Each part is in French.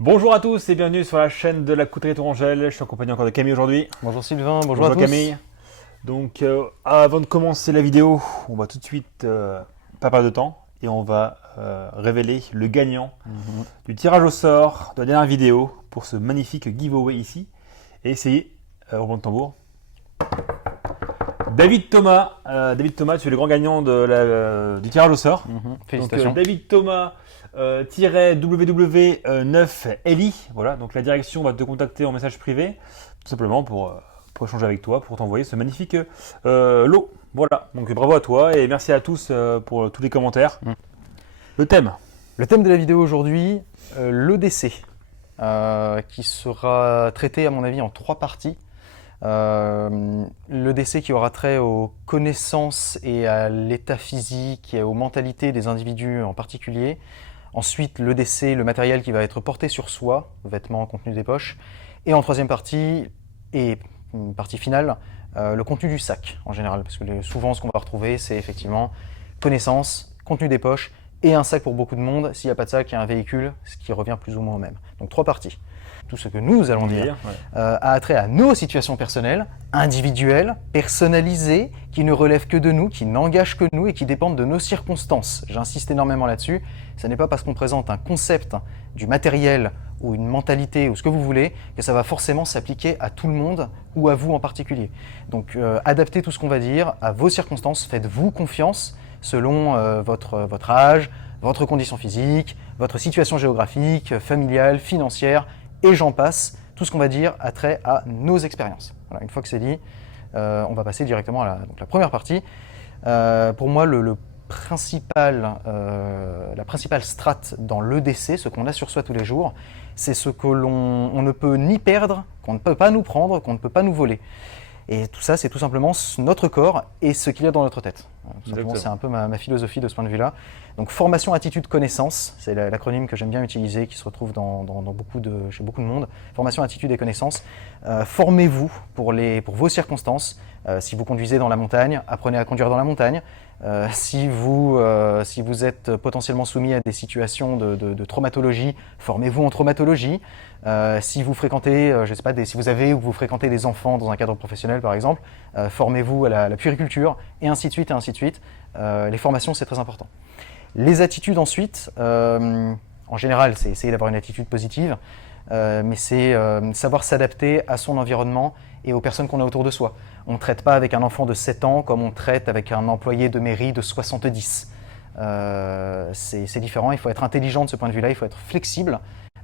Bonjour à tous et bienvenue sur la chaîne de la Couterie Tourangelle. Je suis en compagnie encore de Camille aujourd'hui. Bonjour Sylvain, bonjour à tous. Camille. Donc avant de commencer la vidéo, on va tout de suite pas perdre de temps et on va révéler le gagnant du tirage au sort de la dernière vidéo pour ce magnifique giveaway ici. Et c'est, roulement de tambour, David Thomas. David Thomas, tu es le grand gagnant du tirage au sort. Félicitations. Donc, David Thomas WW9LI. Voilà, donc la direction va te contacter en message privé, tout simplement pour échanger avec toi, pour t'envoyer ce magnifique lot. Voilà, donc bravo à toi et merci à tous pour tous les commentaires. Le thème. Le thème de la vidéo aujourd'hui, l'EDC, qui sera traité à mon avis en 3 parties. L'EDC qui aura trait aux connaissances et à l'état physique et aux mentalités des individus en particulier. Ensuite, l'EDC, le matériel qui va être porté sur soi, vêtements, contenu des poches. Et en 3e partie, et une partie finale, le contenu du sac en général. Parce que souvent, ce qu'on va retrouver, c'est effectivement connaissances, contenu des poches et un sac pour beaucoup de monde. S'il n'y a pas de sac, il y a un véhicule, ce qui revient plus ou moins au même. Donc 3 parties. Tout ce que nous allons dire a trait à nos situations personnelles, individuelles, personnalisées, qui ne relèvent que de nous, qui n'engagent que nous et qui dépendent de nos circonstances. J'insiste énormément là-dessus. Ce n'est pas parce qu'on présente un concept, du matériel ou une mentalité ou ce que vous voulez que ça va forcément s'appliquer à tout le monde ou à vous en particulier. Donc adaptez tout ce qu'on va dire à vos circonstances, faites-vous confiance selon votre âge, votre condition physique, votre situation géographique, familiale, financière, et j'en passe. Tout ce qu'on va dire a trait à nos expériences. Voilà, une fois que c'est dit, on va passer directement à la première partie. Pour moi, la principale strate dans l'EDC, ce qu'on a sur soi tous les jours, c'est ce que l'on ne peut ni perdre, qu'on ne peut pas nous prendre, qu'on ne peut pas nous voler. Et tout ça, c'est tout simplement notre corps et ce qu'il y a dans notre tête. C'est un peu ma philosophie de ce point de vue-là. Donc formation, attitude, connaissance, c'est l'acronyme que j'aime bien utiliser, qui se retrouve chez beaucoup de monde. Formation, attitude et connaissance. Formez-vous pour vos circonstances. Si vous conduisez dans la montagne, apprenez à conduire dans la montagne. Si vous êtes potentiellement soumis à des situations de traumatologie, formez-vous en traumatologie. Si vous fréquentez, vous fréquentez des enfants dans un cadre professionnel par exemple, formez-vous à la puériculture et ainsi de suite et ainsi de suite. Les formations, c'est très important. Les attitudes ensuite, en général, c'est essayer d'avoir une attitude positive, mais c'est savoir s'adapter à son environnement et aux personnes qu'on a autour de soi. On ne traite pas avec un enfant de 7 ans comme on traite avec un employé de mairie de 70. C'est différent, il faut être intelligent de ce point de vue-là, il faut être flexible.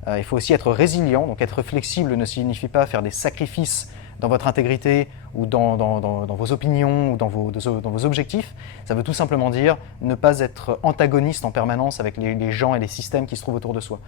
Il faut aussi être résilient, donc être flexible ne signifie pas faire des sacrifices dans votre intégrité ou dans vos opinions ou dans vos objectifs. Ça veut tout simplement dire ne pas être antagoniste en permanence avec les gens et les systèmes qui se trouvent autour de soi.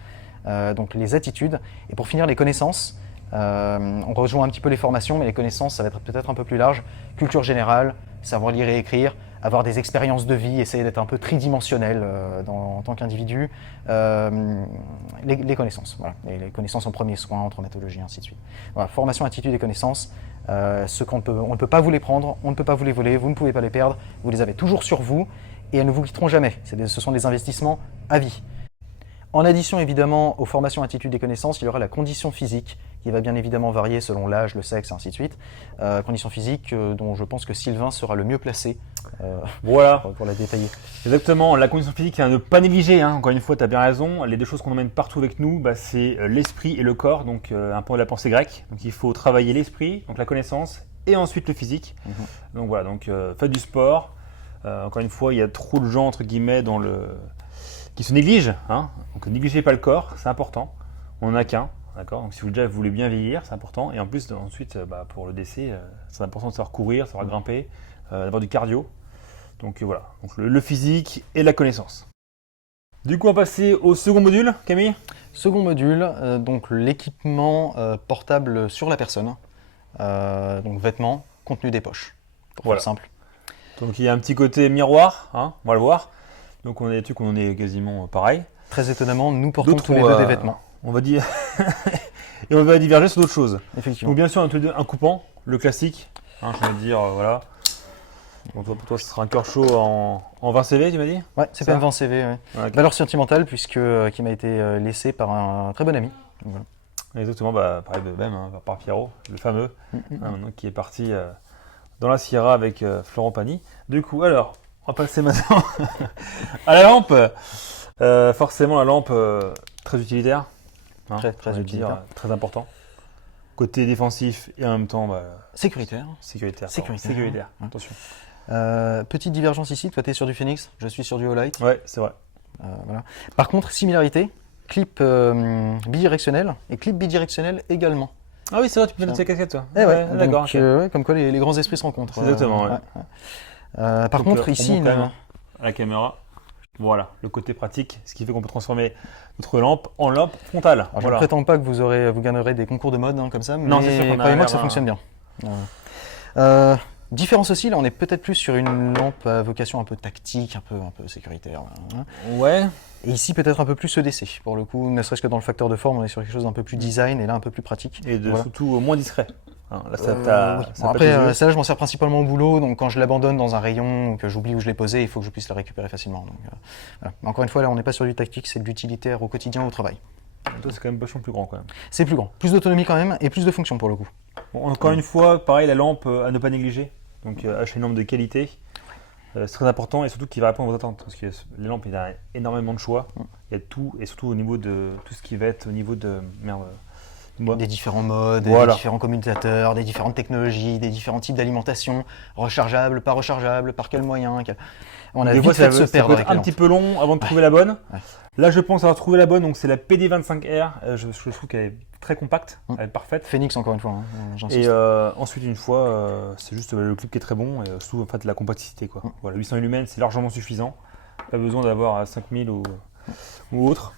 Donc les attitudes. Et pour finir, les connaissances. On rejoint un petit peu les formations, mais les connaissances, ça va être peut-être un peu plus large. Culture générale, savoir lire et écrire, avoir des expériences de vie, essayer d'être un peu tridimensionnel en tant qu'individu. Les connaissances, voilà. Les connaissances en premiers soins, en traumatologie, ainsi de suite. Voilà, formation, attitude et connaissances. On ne peut pas vous les prendre, on ne peut pas vous les voler, vous ne pouvez pas les perdre, vous les avez toujours sur vous et elles ne vous quitteront jamais. Ce sont des investissements à vie. En addition évidemment aux formations, attitudes et connaissances, il y aura la condition physique qui va bien évidemment varier selon l'âge, le sexe et ainsi de suite. Condition physique dont je pense que Sylvain sera le mieux placé pour la détailler. Exactement, la condition physique à ne pas négliger, hein. Encore une fois tu as bien raison, les 2 choses qu'on emmène partout avec nous, c'est l'esprit et le corps, donc un peu de la pensée grecque. Donc il faut travailler l'esprit, donc la connaissance et ensuite le physique. Donc voilà, faites du sport. Encore une fois, il y a trop de gens entre guillemets qui se négligent, hein. Donc négligez pas le corps, c'est important. On n'en a qu'un, d'accord. Donc si vous voulez bien vieillir, c'est important. Et en plus ensuite, pour le décès, c'est important de savoir courir, savoir grimper, d'avoir du cardio. Donc voilà, donc le physique et la connaissance. Du coup, on va passer au second module, Camille. Second module, donc l'équipement portable sur la personne. Donc vêtements, contenu des poches, pour faire simple. Donc il y a un petit côté miroir, hein, on va le voir. Donc on est quasiment pareil. Très étonnamment, nous portons tous les deux des vêtements. On va dire et on va diverger sur d'autres choses. Effectivement. Donc bien sûr, on a tous les deux un coupant, le classique. Hein, je vais dire, voilà. Donc pour toi, ce sera un cœur chaud en 20 CV, tu m'as dit? Ouais, c'est CPM 20 CV. Ouais. Okay. Valeur sentimentale, qui m'a été laissé par un très bon ami. Voilà. Exactement, bah, pareil de même, hein, par Pierrot, le fameux, maintenant, qui est parti dans la Sierra avec Florent Pagny. Du coup, alors, on va passer maintenant à la lampe. Forcément, la lampe, très utilitaire. Hein, Très on va utilitaire. dire, très important. Côté défensif et en même temps Sécuritaire. sécuritaire. Sécuritaire. Ouais. Attention. Petite divergence ici, toi tu es sur du Phoenix, je suis sur du Olight. Ouais, c'est vrai. Voilà. Par contre, similarité, clip bidirectionnel et clip bidirectionnel également. Ah oui, c'est vrai, tu peux mettre tes casquettes, toi. D'accord. Ok. Ouais, comme quoi les grands esprits se rencontrent. Exactement, ouais. Par Donc, contre, on ici, monte quand même à la caméra. Voilà, le côté pratique, ce qui fait qu'on peut transformer notre lampe en lampe frontale. alors, je ne Voilà. prétends pas que vous gagnerez des concours de mode comme ça, Non, mais c'est sûr qu'on a croyez-moi l'air que ça un- fonctionne bien. Différence aussi, là on est peut-être plus sur une lampe à vocation un peu tactique, un peu sécuritaire. Hein. Ouais. Et ici peut-être un peu plus EDC, pour le coup, ne serait-ce que dans le facteur de forme, on est sur quelque chose d'un peu plus design et là un peu plus pratique. Et Voilà. surtout moins discret. Hein, là, ça Oui. ça Bon, pète les après, yeux. ça, je m'en sers principalement au boulot, donc quand je l'abandonne dans un rayon ou que j'oublie où je l'ai posé, il faut que je puisse la récupérer facilement. Donc, voilà. Mais encore une fois, là, on n'est pas sur du tactique, c'est de l'utilitaire au quotidien, au travail. Toi, c'est quand même vachement plus grand quand même. C'est plus grand, plus d'autonomie quand même et plus de fonctions pour le coup. Bon, encore une fois, pareil, la lampe à ne pas négliger. Donc, acheter une lampe de qualité. C'est très important et surtout qui va répondre à vos attentes. Parce que les lampes, il y a énormément de choix. Il y a tout et surtout au niveau de tout ce qui va être au niveau de. Merde. Moi. Des différents modes, Voilà. des différents commutateurs, des différentes technologies, des différents types d'alimentation, rechargeable, pas rechargeable, par quel moyen. On a Des vite fois, fait de se ça perdre peut être avec les un lampes. petit peu long avant de trouver la bonne. Ouais. Là, je pense avoir trouvé la bonne. Donc, c'est la PD25R. Je trouve qu'elle est très compacte. Elle est parfaite. Phoenix encore une fois, hein, j'insiste. Et ensuite, une fois, c'est juste le clip qui est très bon et surtout en fait, la compacité. Quoi. Voilà, 800 lumens, c'est largement suffisant. Pas besoin d'avoir 5000 ou autre.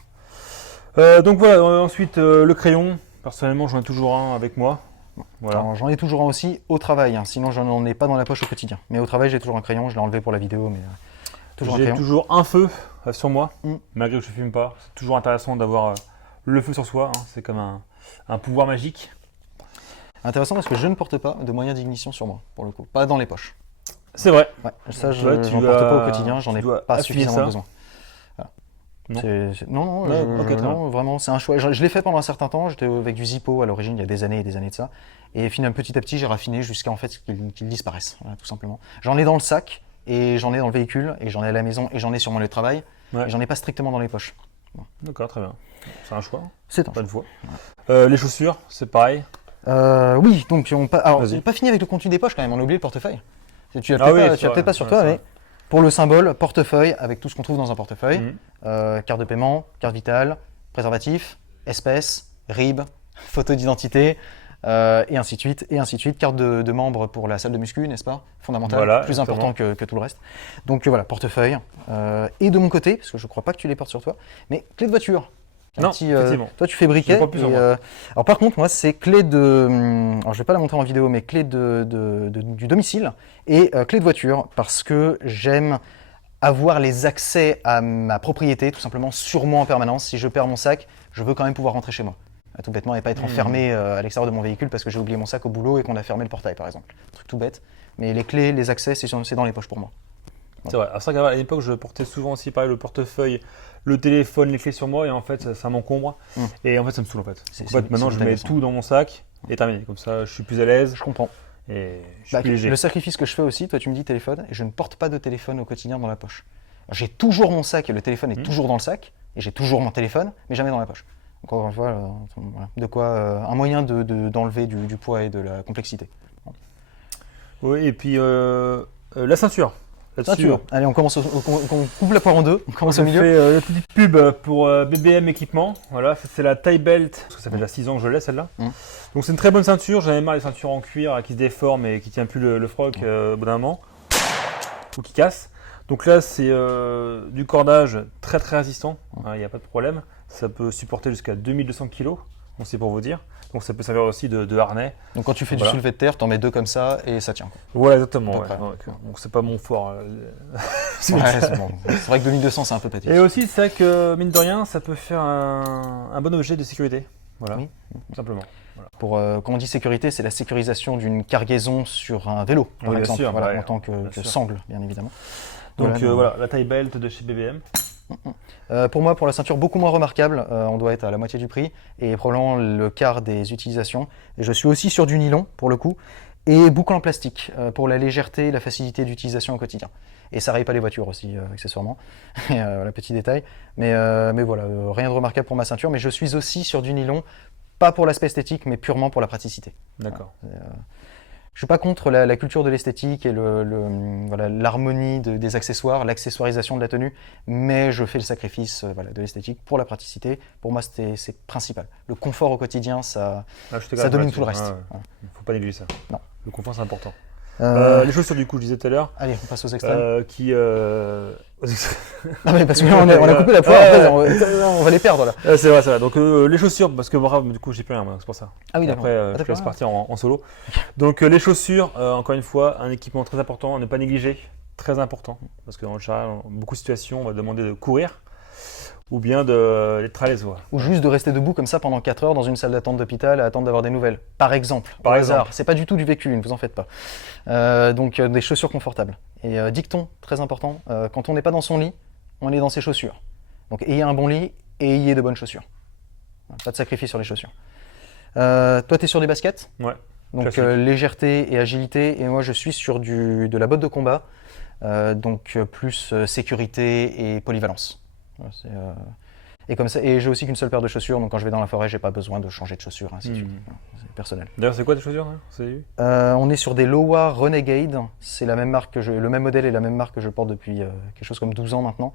Donc voilà, ensuite, le crayon. Personnellement, j'en ai toujours un avec moi. Voilà. Alors, j'en ai toujours un aussi au travail, hein, sinon je n'en ai pas dans la poche au quotidien. Mais au travail, j'ai toujours un crayon, je l'ai enlevé pour la vidéo, mais toujours un J'ai crayon. toujours un feu sur moi, Mm. malgré que je ne fume pas. C'est toujours intéressant d'avoir le feu sur soi. Hein. C'est comme un pouvoir magique. Intéressant parce que je ne porte pas de moyens d'ignition sur moi, pour le coup, pas dans les poches. C'est vrai. Ouais, ça, je Toi, n'en tu porte pas dois- au quotidien, j'en tu ai dois pas affiner suffisamment ça. besoin. Non. Non, Ouais, ok, très non, vraiment, c'est un choix. Je l'ai fait pendant un certain temps, j'étais avec du Zippo à l'origine, il y a des années et des années de ça. Et finalement, petit à petit, j'ai raffiné jusqu'à en fait qu'il disparaisse, voilà, tout simplement. J'en ai dans le sac, et j'en ai dans le véhicule, et j'en ai à la maison, et j'en ai sur mon lieu de travail, Ouais. et j'en ai pas strictement dans les poches. D'accord, très bien. C'est un choix, C'est un pas une fois. Les chaussures, c'est pareil. Oui, donc alors, Vas-y. j'ai pas fini avec le contenu des poches quand même, on a oublié le portefeuille. Tu l'as Ah oui, peut-être c'est vrai. pas sur Ouais, toi, c'est mais vrai. pour le symbole, portefeuille, avec tout ce qu'on trouve dans un portefeuille, Mhm. carte de paiement, carte vitale, préservatif, espèce, RIB, photo d'identité, et ainsi de suite, carte de membre pour la salle de muscu, n'est-ce pas? Fondamental, Voilà, plus exactement. important que tout le reste. Donc voilà, portefeuille. Et de mon côté, parce que je crois pas que tu les portes sur toi, mais clé de voiture. Non, effectivement. Toi, tu fais briquet. Je les porte plus sur moi. Alors par contre, moi, c'est clé de. Alors je vais pas la montrer en vidéo, mais clé du domicile et clé de voiture parce que j'aime avoir les accès à ma propriété tout simplement sur moi en permanence. Si je perds mon sac, je veux quand même pouvoir rentrer chez moi. Tout bêtement et pas être enfermé à l'extérieur de mon véhicule parce que j'ai oublié mon sac au boulot et qu'on a fermé le portail par exemple. Truc tout bête. Mais les clés, les accès, c'est dans les poches pour moi. C'est vrai. Alors, c'est vrai qu'à l'époque, je portais souvent aussi pareil, le portefeuille, le téléphone, les clés sur moi et en fait, ça m'encombre. Et en fait, ça me saoule en fait. C'est- Donc, en fait, maintenant, c'est je mets intéressant. tout dans mon sac et terminé. Comme ça, je suis plus à l'aise Je comprends. et je suis Bah, plus léger. le sacrifice que je fais aussi, toi tu me dis téléphone, et je ne porte pas de téléphone au quotidien dans la poche. Alors, j'ai toujours mon sac et le téléphone est toujours dans le sac, et j'ai toujours mon téléphone, mais jamais dans la poche. Donc encore une fois, voilà. De quoi un moyen d'enlever du poids et de la complexité. Oui, et puis la ceinture. Là-dessus, Ceinture. Allez, on coupe la poire en deux, on commence je au milieu. fais une petite pub pour BBM équipement. Voilà, ça, c'est la tie belt. Parce que ça fait déjà 6 ans que je l'ai celle-là. Donc c'est une très bonne ceinture. J'en ai marre des ceintures en cuir qui se déforment et qui ne tiennent plus le froc au bout d'un moment. Ou qui cassent. Donc là, c'est du cordage très très résistant. Il n'y a pas de problème. Ça peut supporter jusqu'à 2200 kg. Donc c'est pour vous dire. Donc ça peut servir aussi de harnais. Donc quand tu fais Voilà. du soulevé de terre, t'en mets deux comme ça et ça tient. Quoi. Voilà, exactement. À peu Ouais. près. Donc c'est pas mon fort. Ouais, c'est bon. C'est vrai que 2200 c'est un peu pathétique. Et aussi, c'est vrai que mine de rien, ça peut faire un bon objet de sécurité. Voilà, Oui. tout simplement. Pour, quand on dit sécurité, c'est la sécurisation d'une cargaison sur un vélo, par bien exemple, sûr, voilà, ouais, en tant que sûr. sangle, bien évidemment. Donc Voilà, voilà, la taille belt de chez BBM. Pour moi, pour la ceinture, beaucoup moins remarquable. On doit être à la moitié du prix et probablement le quart des utilisations. Et je suis aussi sur du nylon, pour le coup, et boucle en plastique, pour la légèreté et la facilité d'utilisation au quotidien. Et ça raye pas les voitures aussi, accessoirement. Voilà, petit détail. Mais voilà, rien de remarquable pour ma ceinture. Mais je suis aussi sur du nylon, pas pour l'aspect esthétique, mais purement pour la praticité. D'accord. Voilà, je suis pas contre la culture de l'esthétique et voilà, l'harmonie des accessoires, l'accessoirisation de la tenue, mais je fais le sacrifice voilà, de l'esthétique pour la praticité. Pour moi, c'est principal. Le confort au quotidien, ça domine tout le reste. Il ne faut pas négliger ça. Non. Le confort, c'est important. Euh, Les chaussures, du coup, je disais tout à l'heure. Allez, on passe aux extrêmes. Ah mais parce que là, on a coupé la poire, après, on va les perdre là. C'est vrai, c'est vrai. Donc les chaussures, parce que moi, du coup, j'ai plus rien, moi, c'est pour ça. Ah oui, d'accord. Après, je te laisse partir en solo. Donc les chaussures, encore une fois, un équipement très important, à ne pas négliger, très important, parce que dans beaucoup de situations, on va demander de courir ou bien d'être à l'aise. Ou juste de rester debout comme ça pendant 4 heures dans une salle d'attente d'hôpital à attendre d'avoir des nouvelles. Par exemple. Par exemple. C'est pas du tout du vécu, ne vous en faites pas. Donc des chaussures confortables. Et dicton, très important, quand on n'est pas dans son lit, on est dans ses chaussures. Donc ayez un bon lit et ayez de bonnes chaussures. Pas de sacrifice sur les chaussures. Toi, tu es sur des baskets. Ouais. Donc légèreté et agilité. Et moi, je suis sur de la botte de combat. Donc plus sécurité et polyvalence. Voilà, et comme ça, et j'ai aussi qu'une seule paire de chaussures, donc quand je vais dans la forêt, j'ai pas besoin de changer de chaussures, ainsi de suite. Voilà, c'est personnel. D'ailleurs, c'est quoi tes chaussures on est sur des Lowa Renegade, c'est la même marque le même modèle et la même marque que je porte depuis quelque chose comme 12 ans maintenant.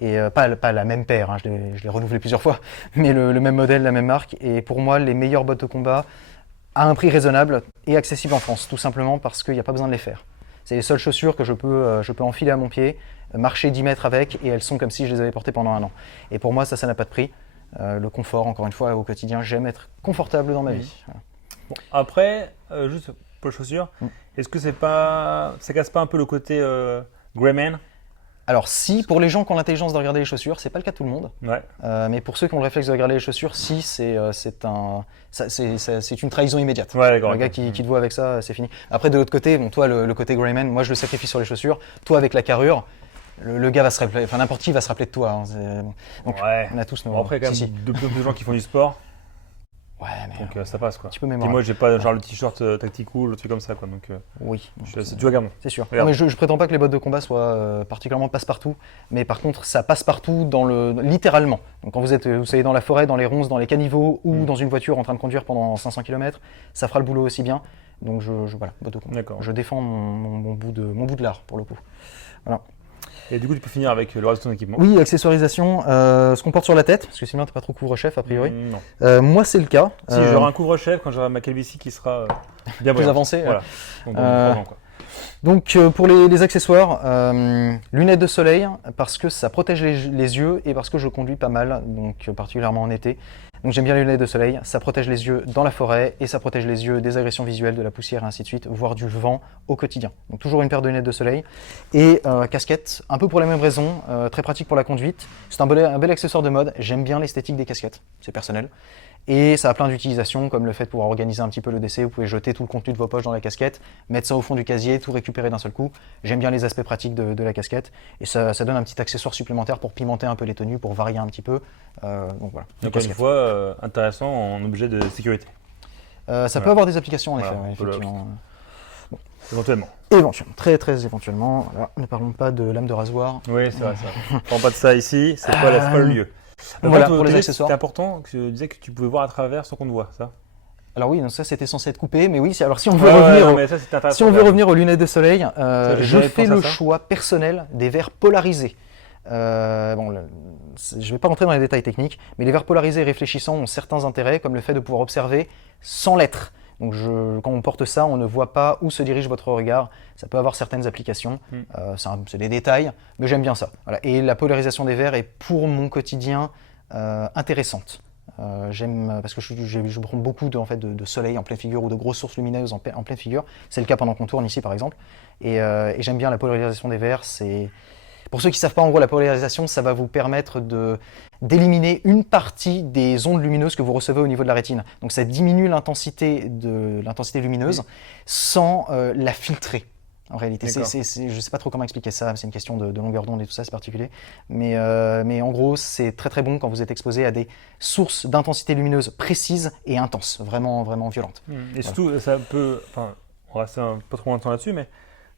Et pas la même paire, hein, je l'ai renouvelé plusieurs fois, mais le même modèle, la même marque. Et pour moi, les meilleures bottes de combat à un prix raisonnable et accessible en France, tout simplement parce qu'il n'y a pas besoin de les faire. C'est les seules chaussures que je peux enfiler à mon pied, marcher 10 mètres avec, et elles sont comme si je les avais portées pendant un an. Et pour moi, ça n'a pas de prix. Le confort, encore une fois, au quotidien, j'aime être confortable dans ma vie. Voilà. Bon, après, juste pour les chaussures, est-ce que ça casse pas un peu le côté Greyman? Alors si, pour les gens qui ont l'intelligence de regarder les chaussures, c'est pas le cas de tout le monde. Ouais. Mais pour ceux qui ont le réflexe de regarder les chaussures, si, c'est une trahison immédiate. Ouais, d'accord. Le gars qui te voit avec ça, c'est fini. Après, de l'autre côté, bon, toi, le côté Greyman, moi je le sacrifie sur les chaussures. Toi, avec la carrure, le gars va se rappeler, enfin n'importe qui va se rappeler de toi. Hein, bon. Donc, ouais. on a tous nos... Bon, après, quand même, de plus en plus de gens qui font du sport. Ouais, mais donc ça passe quoi. Tu peux Et moi j'ai pas genre le t-shirt tactical, le truc comme ça quoi. Donc oui. Tu vois gamin. C'est sûr. Non, mais je prétends pas que les bottes de combat soient particulièrement passe-partout, mais par contre ça passe partout littéralement. Donc quand vous soyez dans la forêt, dans les ronces, dans les caniveaux ou dans une voiture en train de conduire pendant 500 km, ça fera le boulot aussi bien. Donc voilà, bottes de combat. D'accord. Je défends mon bout de l'art pour le coup. Voilà. Et du coup, tu peux finir avec le reste de ton équipement. Oui, accessoirisation, ce qu'on porte sur la tête, parce que sinon t'es pas trop couvre-chef a priori. Non. Moi c'est le cas. Si j'aurai un couvre-chef quand j'aurai ma calvitie qui sera bien plus avancée. Voilà. Donc, dans 3 ans, quoi. Donc pour les accessoires, lunettes de soleil, parce que ça protège les yeux et parce que je conduis pas mal, donc particulièrement en été. Donc j'aime bien les lunettes de soleil, ça protège les yeux dans la forêt et ça protège les yeux des agressions visuelles, de la poussière et ainsi de suite, voire du vent au quotidien. Donc toujours une paire de lunettes de soleil et casquette, un peu pour la même raison, très pratique pour la conduite. C'est un bel accessoire de mode, j'aime bien l'esthétique des casquettes, c'est personnel. Et ça a plein d'utilisations, comme le fait de pouvoir organiser un petit peu le décès. Vous pouvez jeter tout le contenu de vos poches dans la casquette, mettre ça au fond du casier, tout récupérer d'un seul coup. J'aime bien les aspects pratiques de la casquette. Et ça donne un petit accessoire supplémentaire pour pimenter un peu les tenues, pour varier un petit peu. Donc voilà. Encore une fois, intéressant en objet de sécurité. Ça peut avoir des applications en effet, ouais, effectivement. Bon. Éventuellement. Éventuellement, très très éventuellement. Voilà. Ne parlons pas de lame de rasoir. Oui, c'est vrai. Ne parlons pas de ça ici, c'est pas le lieu. Voilà pour les accessoires. C'était important que tu disais que tu pouvais voir à travers sans qu'on te voit, ça. Alors oui, donc ça c'était censé être coupé, mais oui, alors si on veut revenir aux lunettes de soleil, je fais le choix personnel des verres polarisés. Je ne vais pas rentrer dans les détails techniques, mais les verres polarisés réfléchissants ont certains intérêts, comme le fait de pouvoir observer sans lettres. Donc quand on porte ça, on ne voit pas où se dirige votre regard. Ça peut avoir certaines applications, c'est des détails, mais j'aime bien ça. Voilà. Et la polarisation des verres est pour mon quotidien intéressante. J'aime parce que je prends beaucoup de soleil en pleine figure ou de grosses sources lumineuses en pleine figure. C'est le cas pendant qu'on tourne ici par exemple. Et j'aime bien la polarisation des verres. Pour ceux qui ne savent pas, en gros, la polarisation, ça va vous permettre d'éliminer une partie des ondes lumineuses que vous recevez au niveau de la rétine. Donc ça diminue l'intensité lumineuse sans la filtrer. En réalité, D'accord. je ne sais pas trop comment expliquer ça, c'est une question de longueur d'onde et tout ça, c'est particulier. Mais en gros, c'est très très bon quand vous êtes exposé à des sources d'intensité lumineuse précises et intenses, vraiment, vraiment violentes. Et surtout, ça peut. Enfin, on va rester pas trop longtemps là-dessus, mais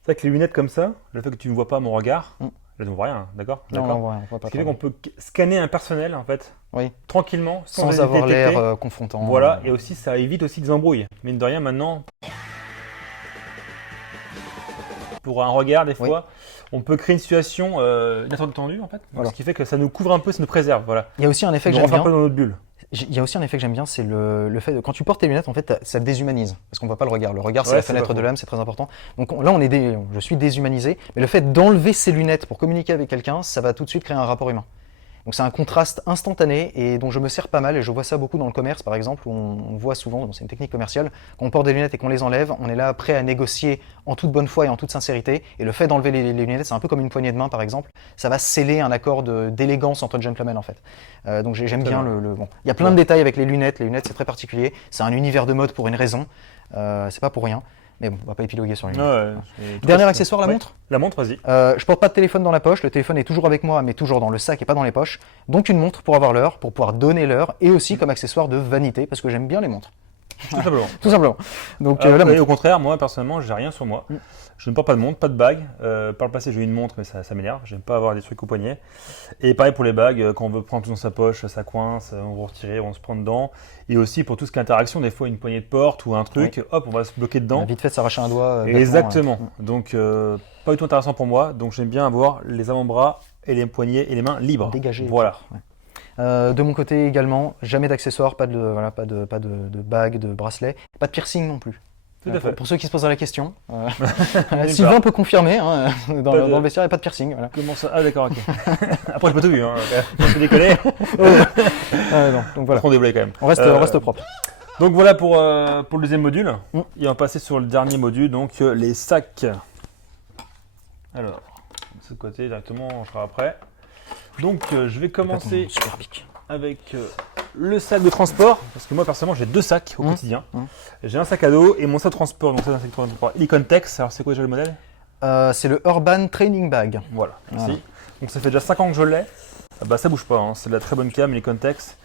c'est vrai que les lunettes comme ça, le fait que tu ne vois pas mon regard, là, tu ne vois rien, d'accord? Non, D'accord. on voit pas Ce qui fait trop. qu'on peut scanner un personnel, en fait, Oui, tranquillement, sans les avoir détecter. l'air confrontant. Voilà, et aussi, ça évite aussi des embrouilles. Mine de rien, maintenant, pour un regard, des fois, on peut créer une situation inattendue, en fait. Donc, Voilà. ce qui fait que ça nous couvre un peu, ça nous préserve, voilà. Il y a aussi un effet On que ne j'aime rentre un bien. peu dans notre bulle. Il y a aussi un effet que j'aime bien, c'est le fait de quand tu portes tes lunettes, en fait, ça te déshumanise parce qu'on voit pas le regard. Le regard, c'est Ouais, la c'est fenêtre pas de faux. l'âme, c'est très important. Donc là, je suis déshumanisé, mais le fait d'enlever ses lunettes pour communiquer avec quelqu'un, ça va tout de suite créer un rapport humain. Donc c'est un contraste instantané et dont je me sers pas mal et je vois ça beaucoup dans le commerce par exemple où on voit souvent, bon, c'est une technique commerciale, quand on porte des lunettes et qu'on les enlève, on est là prêt à négocier en toute bonne foi et en toute sincérité et le fait d'enlever les lunettes, c'est un peu comme une poignée de main par exemple, ça va sceller un accord d'élégance entre gentlemen en fait. Donc j'aime bien bien. bon. Il y a plein de détails avec les lunettes c'est très particulier, c'est un univers de mode pour une raison, c'est pas pour rien. Mais bon, on va pas épiloguer sur les lunettes. Dernier accessoire, la montre. La montre, vas-y. Je porte pas de téléphone dans la poche, le téléphone est toujours avec moi, mais toujours dans le sac et pas dans les poches. Donc une montre pour avoir l'heure, pour pouvoir donner l'heure, et aussi comme accessoire de vanité, parce que j'aime bien les montres. Tout simplement. Tout simplement. Donc Ah, la et montre. au contraire, moi personnellement, j'ai rien sur moi. Je ne porte pas de montre, pas de bague. Par le passé, j'ai eu une montre, mais ça m'énerve. J'aime pas avoir des trucs au poignet. Et pareil pour les bagues, quand on veut prendre tout dans sa poche, ça coince, on veut retirer, on se prend dedans. Et aussi pour tout ce qui est interaction, des fois une poignée de porte ou un truc, hop, on va se bloquer On a dedans. vite fait de s'arracher un doigt. bêtement, Exactement. Donc, pas du tout intéressant pour moi. Donc, j'aime bien avoir les avant-bras et les poignets et les mains libres. Dégagé. Voilà. De mon côté également, jamais d'accessoires, pas de bague, de bracelet, pas de piercing non plus. Tout à fait. Pour ceux qui se poseraient la question, Nulle Sylvain part. peut confirmer, hein, dans Pas de- le vestiaire, il n'y a pas de piercing. Voilà. Comment ça? Ah, d'accord, ok. Après, j'ai pas tout vu. Hein. Je peux déconner. Non, donc voilà, On déblai quand même. on reste propre. Donc, voilà pour le deuxième module. Mm. Et on va passer sur le dernier module, donc les sacs. Alors, de ce côté directement, on sera après. Donc, je vais commencer Super pic. avec le sac de transport, parce que moi personnellement j'ai deux sacs au quotidien. Mmh. J'ai un sac à dos et mon sac de transport, donc c'est un sac de transport Icontex. Alors c'est quoi déjà le modèle? C'est le Urban Training Bag. Voilà, merci. Voilà. Donc ça fait déjà 5 ans que je l'ai. Ah bah ça bouge pas, hein. C'est de la très bonne cam, l'Icontex.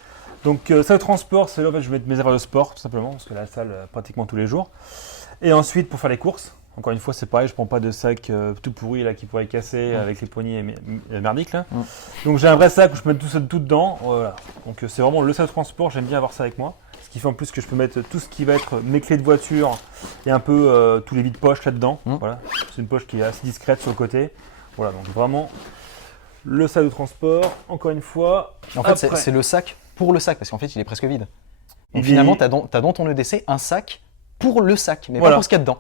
Donc sac de transport, c'est là en fait je vais mettre mes affaires de sport tout simplement, parce que la salle pratiquement tous les jours. Et ensuite pour faire les courses, encore une fois c'est pareil, je prends pas de sac tout pourri là qui pourrait casser avec les poignées merdiques là. Donc j'ai un vrai sac où je peux mettre tout dedans. Voilà. Donc c'est vraiment le sac de transport, j'aime bien avoir ça avec moi. Ce qui fait en plus que je peux mettre tout ce qui va être mes clés de voiture et un peu tous les vides-poches là-dedans. Voilà. C'est une poche qui est assez discrète sur le côté. Voilà, donc vraiment le sac de transport, encore une fois. En fait, Après, c'est le sac pour le sac, parce qu'en fait, il est presque vide. Il Donc finalement, est- tu as dans ton EDC un sac pour le sac, mais Voilà. pas pour ce qu'il y a dedans.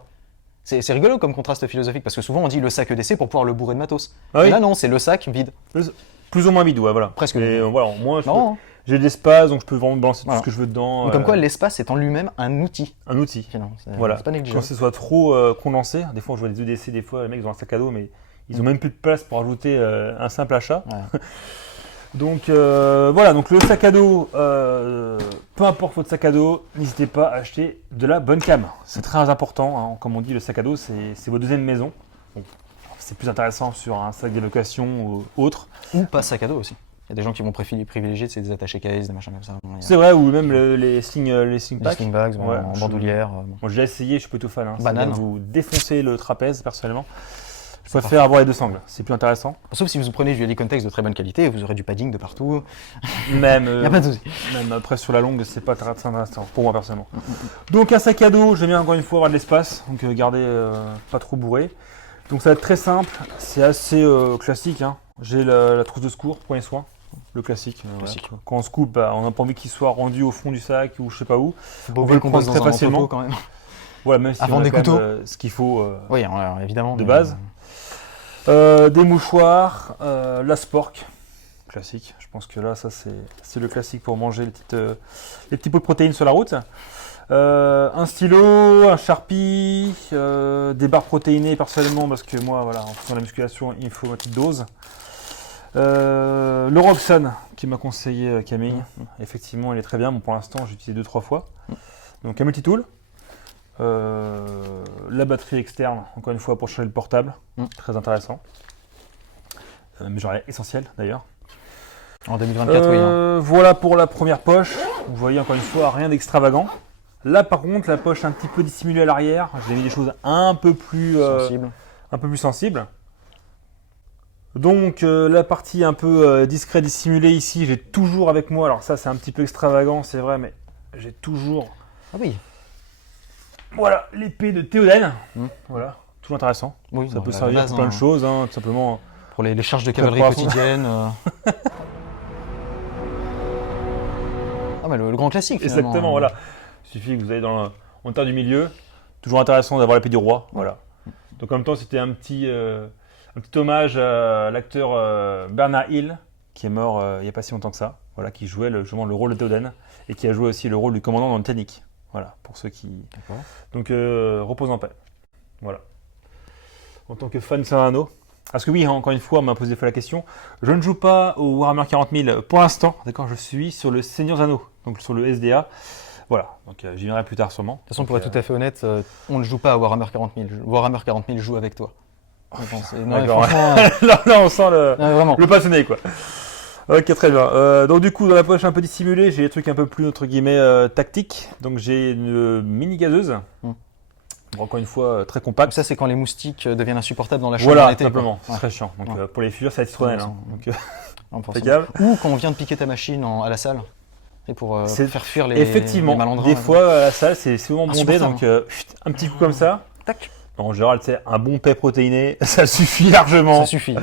C'est rigolo comme contraste philosophique, parce que souvent on dit le sac EDC pour pouvoir le bourrer de matos. Ah oui. Et là, non, c'est le sac vide. plus ou moins vide, ouais, voilà. Presque. Et voilà, moi Non, hein. j'ai de l'espace, donc je peux vraiment balancer Voilà. tout ce que je veux dedans. Donc, comme quoi, l'espace est en lui-même un outil. Un outil. Finalement, Voilà. c'est pas Quand négligeable. ce soit trop condensé, des fois je vois des EDC, des fois les mecs ils ont un sac à dos, mais ils ont même plus de place pour ajouter un simple achat. Ouais. Donc voilà, donc le sac à dos, peu importe votre sac à dos, n'hésitez pas à acheter de la bonne cam. C'est très important, hein. Comme on dit, le sac à dos c'est votre deuxième maison. Bon, c'est plus intéressant sur un sac d'évocation ou autre. Ou pas sac à dos aussi. Il y a des gens qui vont privilégier des attachés caisses, des machins comme ça. Bon, il y a C'est vrai, ou même les sling des packs. sling bags, Ouais, en je- bandoulière. Moi j'ai essayé, je suis plutôt fan. Hein. Banane. Ça vient vous défoncer le trapèze personnellement. Je préfère avoir les deux sangles, c'est plus intéressant. Sauf si vous prenez du Helicontex de très bonne qualité, vous aurez du padding de partout. Même, Il n'y a pas de souci. même après sur la longue, c'est pas très intéressant pour moi personnellement. Donc un sac à dos, j'aime bien encore une fois avoir de l'espace, donc garder pas trop bourré. Donc ça va être très simple, c'est assez classique. Hein. J'ai la trousse de secours, premier soin, le classique. Classique. Voilà. Quand on se coupe, bah, on n'a pas envie qu'il soit rendu au fond du sac ou je sais pas où. Beau On peut le qu'on prendre bosse très dans un facilement. entrepôt quand même. Voilà, même si Avant on a des quand même, couteaux. ce qu'il faut. Oui, alors, évidemment. De mais- base. Des mouchoirs, la spork, classique. Je pense que là, ça c'est le classique pour manger les petits pots de protéines sur la route. Un stylo, un Sharpie, des barres protéinées personnellement parce que moi, voilà, en faisant la musculation, il me faut ma petite dose. Le Roxane qui m'a conseillé Camille, effectivement, elle est très bien. Bon, pour l'instant, j'ai utilisé 2-3 fois. Donc un multitool. La batterie externe, encore une fois, pour charger le portable. Très intéressant. Mais genre essentiel d'ailleurs. En 2024, oui. Hein. Voilà pour la première poche. Vous voyez encore une fois, rien d'extravagant. Là par contre, la poche un petit peu dissimulée à l'arrière. J'ai mis des choses un peu plus sensibles. Donc la partie un peu discrète, dissimulée ici, j'ai toujours avec moi. Alors ça c'est un petit peu extravagant, c'est vrai, mais j'ai toujours. Ah oui. Voilà, l'épée de Théoden. Voilà, toujours intéressant. Oui, ça peut servir pour plein de choses, hein, tout simplement. Pour les charges de cavalerie quotidiennes. Ah, mais le grand classique, finalement. Exactement, voilà. Il suffit que vous allez en terre du milieu. Toujours intéressant d'avoir l'épée du roi. Voilà. Donc en même temps, c'était un petit hommage à l'acteur Bernard Hill, qui est mort il n'y a pas si longtemps que ça. Voilà, qui jouait justement le rôle de Théoden et qui a joué aussi le rôle du commandant dans le Titanic. Voilà, pour ceux qui. D'accord. Donc repose en paix. Voilà. En tant que fan de Saint-Anneau. Parce que oui, encore une fois, on m'a posé la question. Je ne joue pas au Warhammer 40 000 pour l'instant. D'accord, je suis sur le Seigneur des Anneaux, donc sur le SDA. Voilà, donc j'y viendrai plus tard sûrement. De toute façon, pour être tout à fait honnête, on ne joue pas à Warhammer 40 000. Warhammer 40 000 joue avec toi. Non, là, on sent le passionné, quoi. Ok, très bien. Donc du coup, dans la poche un peu dissimulée, j'ai des trucs un peu plus, entre guillemets, tactiques. Donc j'ai une mini gazeuse. Encore une fois, très compacte. Ça, c'est quand les moustiques deviennent insupportables dans la chambre en été. Simplement, c'est très chiant. Donc pour les figures, c'est la citronnelle. Ou quand on vient de piquer ta machine à la salle. Et pour faire fuir les malandrins. Des fois, à la salle, c'est souvent bondé. Donc un petit coup comme ça. Tac. En général, c'est un bon pain protéiné, ça suffit largement. Ça suffit.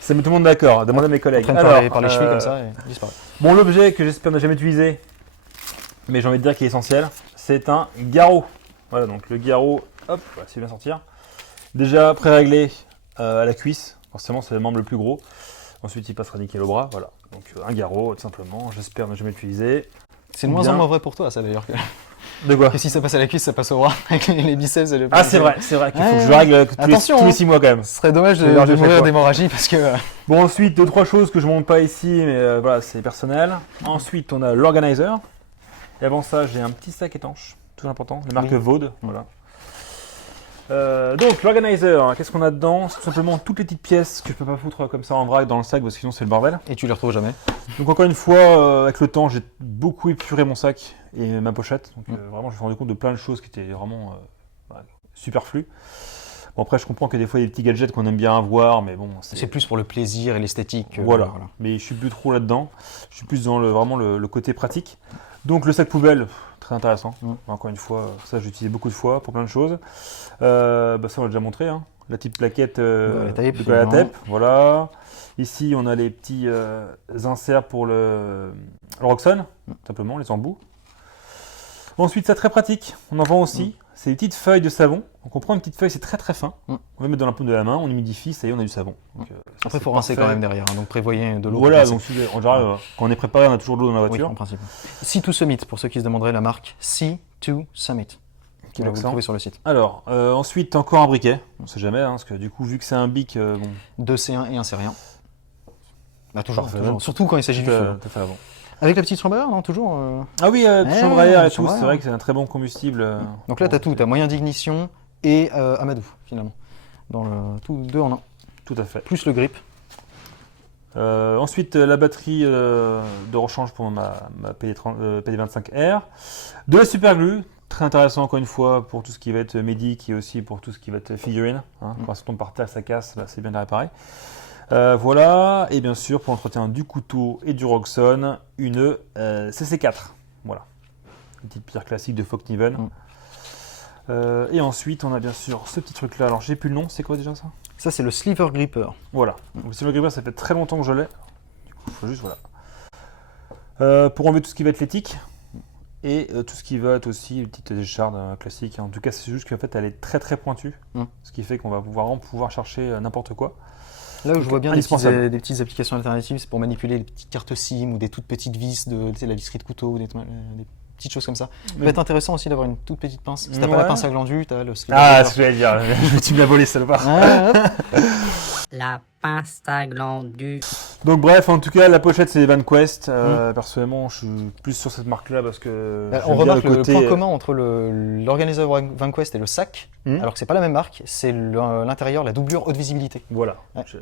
Ça met tout le monde d'accord. Demandez à mes collègues. Alors, par les chevilles comme ça et disparaît. Bon, l'objet que j'espère ne jamais utiliser, mais j'ai envie de dire qu'il est essentiel, c'est un garrot. Voilà, donc le garrot, hop, c'est bien sortir. Déjà pré-réglé à la cuisse, forcément c'est le membre le plus gros. Ensuite il passera nickel au bras, voilà. Donc un garrot tout simplement, j'espère ne jamais utiliser. C'est de moins en moins vrai pour toi ça d'ailleurs. De quoi? Que si ça passe à la cuisse, ça passe au bras avec les biceps et le. Ah c'est vrai qu'il faut que je règle tous les 6 mois quand même. Ce serait dommage de mourir d'hémorragie parce que. Bon ensuite 2-3 choses que je ne montre pas ici, mais voilà c'est personnel. Ensuite on a l'organizer. Et avant ça j'ai un petit sac étanche. Tout important, la marque Vaude, voilà. Donc l'organizer, qu'est-ce qu'on a dedans? C'est tout simplement toutes les petites pièces que je peux pas foutre comme ça en vrac dans le sac parce que sinon c'est le bordel. Et tu les retrouves jamais. Donc encore une fois, avec le temps, j'ai beaucoup épuré mon sac et ma pochette. Donc vraiment, je me suis rendu compte de plein de choses qui étaient vraiment superflues. Bon après, je comprends que des fois il y a des petits gadgets qu'on aime bien avoir, mais bon. C'est plus pour le plaisir et l'esthétique. Voilà. Mais je suis plus trop là-dedans. Je suis plus dans vraiment le côté pratique. Donc le sac poubelle. Très intéressant. Encore une fois, ça j'ai utilisé beaucoup de fois pour plein de choses. Ça on l'a déjà montré. Hein. La petite plaquette de colle à tape. Voilà. Ici on a les petits inserts pour le Roxxon, simplement les embouts. Ensuite c'est très pratique. On en vend aussi. C'est des petites feuilles de savon. Donc on prend une petite feuille, c'est très très fin. On va mettre dans la paume de la main, on humidifie, ça y est, on a du savon. Donc, après il faut rincer quand même derrière. Hein. Donc prévoyez de l'eau. Voilà. Donc en général, quand on est préparé, on a toujours de l'eau dans la voiture. Oui, en principe. C2 Summit, pour ceux qui se demanderaient la marque, C2 Summit, qui va vous trouver sur le site. Alors, ensuite, encore un briquet. On ne sait jamais, hein, parce que du coup, vu que c'est un bic... 2 C1 et un C-rien. Bah, toujours. Surtout quand il s'agit du feu. Avec la petite chambre à air, non? Toujours Ah oui, chambre à air et tout, c'est vrai que c'est un très bon combustible. Donc là, tu as tout. Tu as moyen d'ignition et amadou, finalement. Dans tout, 2 en 1. Tout à fait. Plus le grip. Ensuite, la batterie de rechange pour ma PD25R. De la superglue, très intéressant encore une fois pour tout ce qui va être médic et aussi pour tout ce qui va être figurine. Hein. Quand ça tombe par terre, ça casse, c'est bien de réparer. Voilà, et bien sûr pour l'entretien du couteau et du Roxxon, une CC4. Voilà, une petite pierre classique de Fokniven. Et ensuite, on a bien sûr ce petit truc là. Alors, j'ai plus le nom, c'est quoi déjà ça? Ça, c'est le Sliver Gripper. Voilà, donc, le Sliver Gripper, ça fait très longtemps que je l'ai. Du coup, il faut juste, voilà. Pour enlever tout ce qui va être l'éthique et tout ce qui va être aussi une petite écharde classique. En tout cas, c'est juste qu'en fait, elle est très très pointue, ce qui fait qu'on va pouvoir chercher n'importe quoi. Là où je vois bien des petites applications alternatives, c'est pour manipuler les petites cartes SIM ou des toutes petites vis de la visserie de couteau, des petites choses comme ça. Ça peut être intéressant aussi d'avoir une toute petite pince. Si t'as pas la pince à glandu, t'as le slip. Ah, ce que j'allais dire. Tu me l'as volé, salopard. La pince à glandu. Donc bref, en tout cas, la pochette c'est EvanQuest. Personnellement, je suis plus sur cette marque-là parce que On remarque le point commun entre l'organisateur EvanQuest et le sac, alors que c'est pas la même marque, c'est l'intérieur, la doublure haute visibilité. Voilà,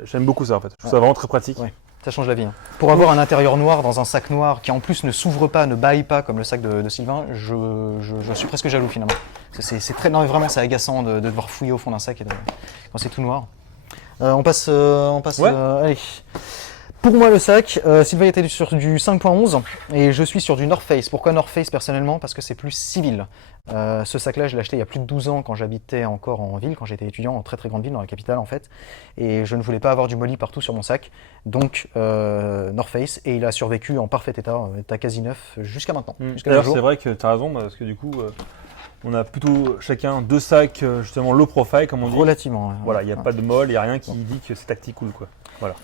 j'aime beaucoup ça en fait. Je trouve ça vraiment très pratique. Ouais. Ça change la vie. Pour avoir un intérieur noir dans un sac noir qui en plus ne s'ouvre pas, ne bâille pas comme le sac de Sylvain, je suis presque jaloux finalement. C'est très, non, vraiment c'est agaçant de devoir fouiller au fond d'un sac quand c'est tout noir. On passe. Allez. Pour moi, le sac, Sylvain était sur du 5.11 et je suis sur du North Face. Pourquoi North Face personnellement? Parce que c'est plus civil. Ce sac-là, je l'ai acheté il y a plus de 12 ans quand j'habitais encore en ville, quand j'étais étudiant en très très grande ville, dans la capitale en fait. Et je ne voulais pas avoir du molly partout sur mon sac. Donc North Face, et il a survécu en parfait état quasi neuf jusqu'à maintenant. D'ailleurs, c'est vrai que tu as raison, parce que du coup, on a plutôt chacun 2 sacs justement low profile, comme on dit. Relativement. Voilà, il n'y a pas de molle, il n'y a rien qui dit que c'est tactical quoi. Voilà.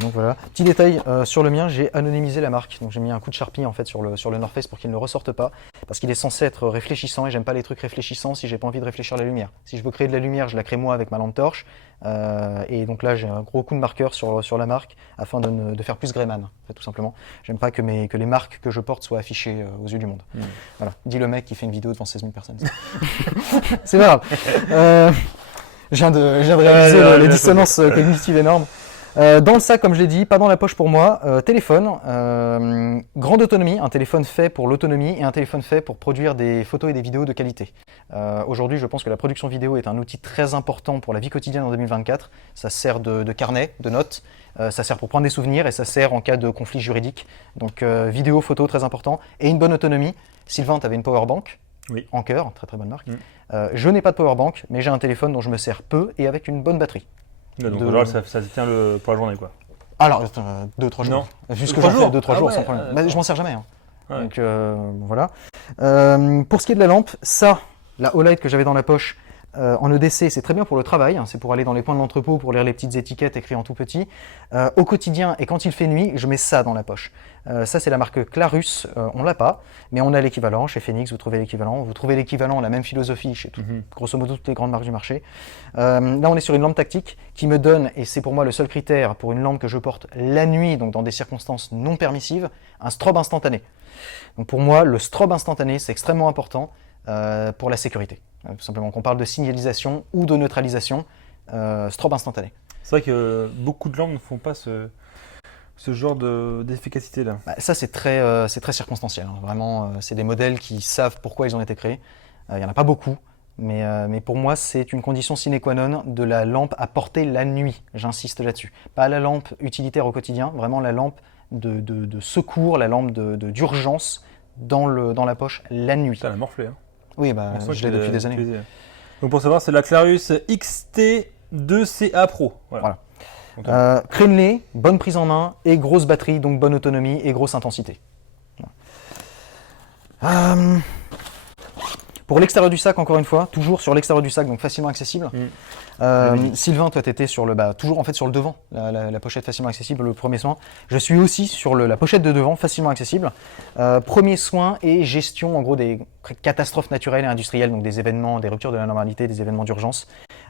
Donc voilà. Petit détail sur le mien, j'ai anonymisé la marque. Donc j'ai mis un coup de Sharpie en fait sur le North Face pour qu'il ne ressorte pas, parce qu'il est censé être réfléchissant et j'aime pas les trucs réfléchissants si j'ai pas envie de réfléchir la lumière. Si je veux créer de la lumière, je la crée moi avec ma lampe torche. Et donc là j'ai un gros coup de marqueur sur la marque afin de faire plus Greyman, en fait, tout simplement. J'aime pas que les marques que je porte soient affichées aux yeux du monde. Voilà. Dit le mec qui fait une vidéo devant 16 000 personnes. C'est pas grave. Je viens de réaliser les dissonances cognitives énormes. Dans le sac, comme je l'ai dit, pas dans la poche pour moi, téléphone, grande autonomie, un téléphone fait pour l'autonomie et un téléphone fait pour produire des photos et des vidéos de qualité. Aujourd'hui, je pense que la production vidéo est un outil très important pour la vie quotidienne en 2024. Ça sert de carnet, de notes, ça sert pour prendre des souvenirs et ça sert en cas de conflit juridique. Donc vidéo, photo, très important, et une bonne autonomie. Sylvain, tu avais une powerbank. Oui. Anker, très très bonne marque. Je n'ai pas de powerbank, mais j'ai un téléphone dont je me sers peu et avec une bonne batterie. Donc genre, ça se tient pour la journée quoi. Alors, 2-3 jours. Jusque j'en fais 2-3 jours sans problème. Je m'en sers jamais. Donc voilà. Pour ce qui est de la lampe, la Olight que j'avais dans la poche, en EDC, c'est très bien pour le travail. C'est pour aller dans les coins de l'entrepôt, pour lire les petites étiquettes écrites en tout petit. Au quotidien, et quand il fait nuit, je mets ça dans la poche. Ça, c'est la marque Clarus. On l'a pas, mais on a l'équivalent. Chez Phoenix, vous trouvez l'équivalent. Vous trouvez l'équivalent, la même philosophie chez grosso modo toutes les grandes marques du marché. Là, on est sur une lampe tactique qui me donne, et c'est pour moi le seul critère pour une lampe que je porte la nuit, donc dans des circonstances non permissives, un strobe instantané. Donc pour moi, le strobe instantané, c'est extrêmement important pour la sécurité. Tout simplement, qu'on parle de signalisation ou de neutralisation, strobe instantané. C'est vrai que beaucoup de lampes ne font pas ce genre d'efficacité là. Ça, c'est très circonstanciel. Vraiment, c'est des modèles qui savent pourquoi ils ont été créés. Il n'y en a pas beaucoup, mais pour moi, c'est une condition sine qua non de la lampe à porter la nuit. J'insiste là-dessus. Pas la lampe utilitaire au quotidien, vraiment la lampe de secours, la lampe d'urgence dans la poche la nuit. Ça l'a morflé. Hein. Oui, je l'ai depuis des années. Donc pour savoir, c'est la Clarus XT2CA Pro. Voilà. Crénelé, bonne prise en main et grosse batterie, donc bonne autonomie et grosse intensité. Pour l'extérieur du sac, encore une fois, toujours sur l'extérieur du sac, donc facilement accessible. Sylvain, toi, tu étais toujours en fait sur le devant, la pochette facilement accessible, le premier soin. Je suis aussi sur la pochette de devant, facilement accessible. Premier soin et gestion, en gros, des catastrophes naturelles et industrielles, donc des événements, des ruptures de la normalité, des événements d'urgence.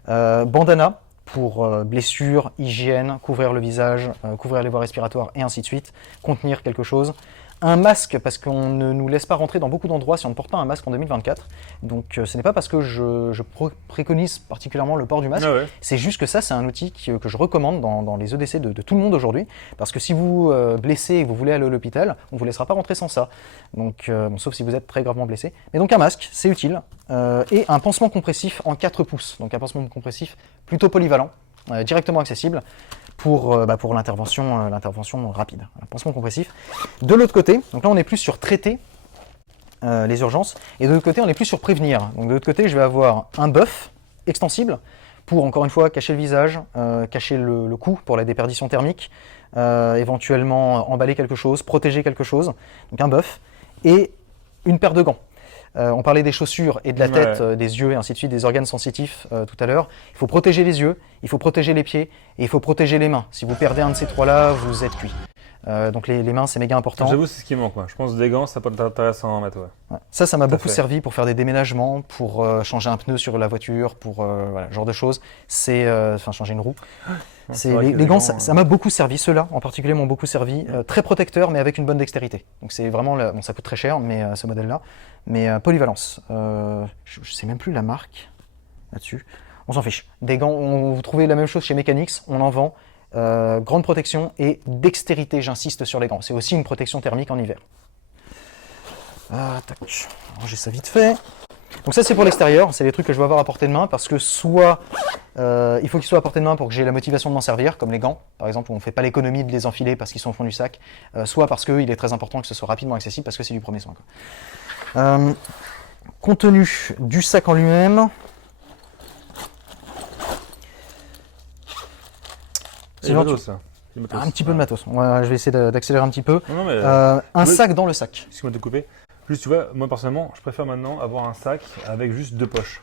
Bandana pour blessures, hygiène, couvrir le visage, couvrir les voies respiratoires et ainsi de suite, contenir quelque chose. Un masque, parce qu'on ne nous laisse pas rentrer dans beaucoup d'endroits si on ne porte pas un masque en 2024. Donc ce n'est pas parce que je préconise particulièrement le port du masque, c'est juste que ça, c'est un outil que je recommande dans les EDC de tout le monde aujourd'hui. Parce que si vous blessez et que vous voulez aller à l'hôpital, on ne vous laissera pas rentrer sans ça. Donc, sauf si vous êtes très gravement blessé. Mais donc un masque, c'est utile. Et un pansement compressif en 4 pouces. Donc un pansement compressif plutôt polyvalent, directement accessible. Pour l'intervention rapide, un pansement compressif. De l'autre côté, donc là on est plus sur traiter les urgences, et de l'autre côté on est plus sur prévenir. Donc de l'autre côté je vais avoir un buff extensible pour encore une fois cacher le visage, cacher le cou pour la déperdition thermique, éventuellement emballer quelque chose, protéger quelque chose, donc un buff, et une paire de gants. On parlait des chaussures et de la tête, des yeux et ainsi de suite, des organes sensitifs tout à l'heure. Il faut protéger les yeux, il faut protéger les pieds et il faut protéger les mains. Si vous perdez un de ces trois-là, vous êtes cuit. Donc les mains, c'est méga important. J'avoue, c'est ce qui manque. Je pense que des gants, ça peut être intéressant à mettre. Ça m'a beaucoup servi pour faire des déménagements, pour changer un pneu sur la voiture, pour ce genre de choses. C'est changer une roue. C'est vrai que les gants, gants, ça m'a beaucoup servi. Ceux-là, en particulier, m'ont beaucoup servi. Très protecteur, mais avec une bonne dextérité. Donc c'est vraiment, bon, ça coûte très cher, mais ce modèle-là. Mais polyvalence. Je sais même plus la marque là-dessus. On s'en fiche. Des gants, vous trouvez la même chose chez Mechanix, on en vend. Grande protection et dextérité, j'insiste sur les gants. C'est aussi une protection thermique en hiver. Tac. Ranger ça vite fait. Donc ça c'est pour l'extérieur, c'est les trucs que je vais avoir à portée de main parce que soit il faut qu'ils soient à portée de main pour que j'ai la motivation de m'en servir, comme les gants par exemple où on ne fait pas l'économie de les enfiler parce qu'ils sont au fond du sac, soit parce qu'il est très important que ce soit rapidement accessible parce que c'est du premier soin, quoi. Contenu du sac en lui-même. C'est matos, ça. Un petit peu de matos. Ouais, je vais essayer d'accélérer un petit peu. Non, mais, un sac dans le sac. Excuse-moi de te couper. Juste, tu vois, moi personnellement, je préfère maintenant avoir un sac avec juste 2 poches.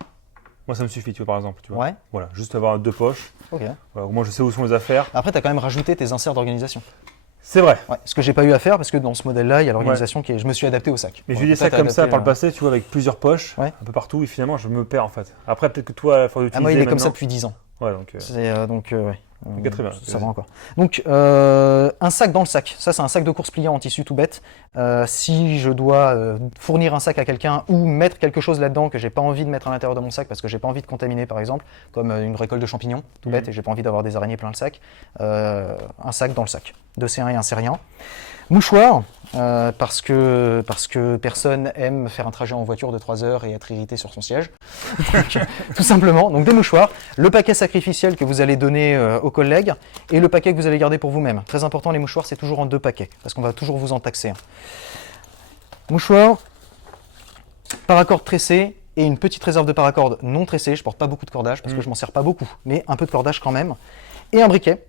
Moi, ça me suffit, tu vois, par exemple. Tu vois. Ouais. Voilà, juste avoir 2 poches. Ok. Voilà, moi, je sais où sont les affaires. Après, tu as quand même rajouté tes inserts d'organisation. C'est vrai. Ouais, ce que j'ai pas eu à faire parce que dans ce modèle-là, il y a l'organisation qui est. Je me suis adapté au sac. Mais j'ai eu des sacs comme ça par le passé, tu vois, avec plusieurs poches, Ouais. un peu partout, et finalement, je me perds en fait. Après, peut-être que toi, il faut l'utiliser. Moi, il est maintenant. comme ça depuis 10 ans. Ouais, donc. Ouais. Ok, très bien. Ça va encore. Donc, un sac dans le sac. Ça, c'est un sac de course pliant en tissu tout bête. Si je dois fournir un sac à quelqu'un ou mettre quelque chose là-dedans que j'ai pas envie de mettre à l'intérieur de mon sac parce que j'ai pas envie de contaminer, par exemple, comme une récolte de champignons, tout bête, et j'ai pas envie d'avoir des araignées plein le sac, un sac dans le sac. 2 C1 et un C-rien. Mouchoir, parce que personne aime faire un trajet en voiture de 3 heures et être irrité sur son siège. Donc, tout simplement, donc des mouchoirs, le paquet sacrificiel que vous allez donner aux collègues et le paquet que vous allez garder pour vous-même. Très important, les mouchoirs, c'est toujours en 2 paquets, parce qu'on va toujours vous en taxer. Mouchoir, paracorde tressé et une petite réserve de paracorde non tressée. Je porte pas beaucoup de cordage parce que je m'en sers pas beaucoup, mais un peu de cordage quand même. Et un briquet.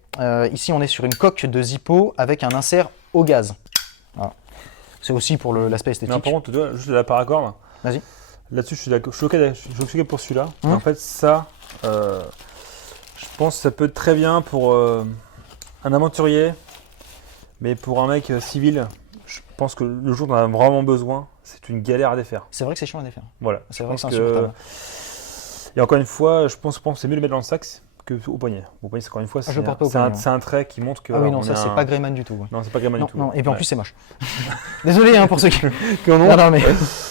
Ici, on est sur une coque de Zippo avec un insert au gaz. Voilà. C'est aussi pour l'aspect esthétique. Mais par contre, tu vois, juste la paracorde. Vas-y. Là-dessus, je suis d'accord. Je suis OK pour celui-là. En fait, ça, je pense que ça peut être très bien pour un aventurier, mais pour un mec civil, je pense que le jour où on a vraiment besoin, c'est une galère à défaire. C'est vrai que c'est chiant à défaire. Voilà. C'est vrai que c'est insupportable. Et encore une fois, je pense que c'est mieux de le mettre dans le sac au poignet. Au poignet, c'est encore une fois, c'est un trait qui montre que. Ah oui, non, ça, c'est pas Greyman du tout. Ouais. Non, c'est pas Greyman du tout. Non, et puis en plus, c'est moche. Désolé hein, pour ceux qui en ont. Non, mais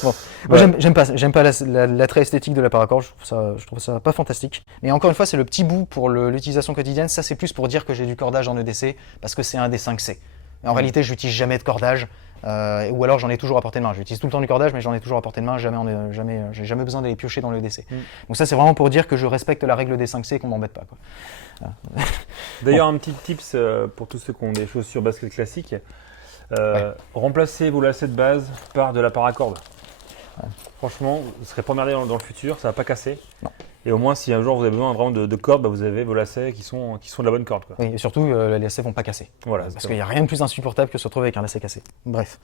bon. Moi, j'aime pas l'attrait esthétique de la paracorde. Je trouve ça pas fantastique. Mais encore une fois, c'est le petit bout pour l'utilisation quotidienne. Ça, c'est plus pour dire que j'ai du cordage en EDC parce que c'est un des 5C. En réalité, je n'utilise jamais de cordage. Ou alors j'en ai toujours à portée de main. J'utilise tout le temps du cordage, mais j'en ai toujours à portée de main. J'ai jamais besoin d'aller piocher dans le EDC. Donc ça, c'est vraiment pour dire que je respecte la règle des 5C et qu'on m'embête pas, quoi. D'ailleurs, un petit tips pour tous ceux qui ont des chaussures basket classiques. Remplacez vos lacets de base par de la paracorde. Ouais. Franchement, vous ne serez pas emmerdé dans le futur, ça ne va pas casser. Non. Et au moins, si un jour vous avez besoin vraiment de corde, vous avez vos lacets qui sont de la bonne corde, quoi. Oui, et surtout, les lacets ne vont pas casser. Voilà, parce qu'il n'y a rien de plus insupportable que se retrouver avec un lacet cassé. Bref.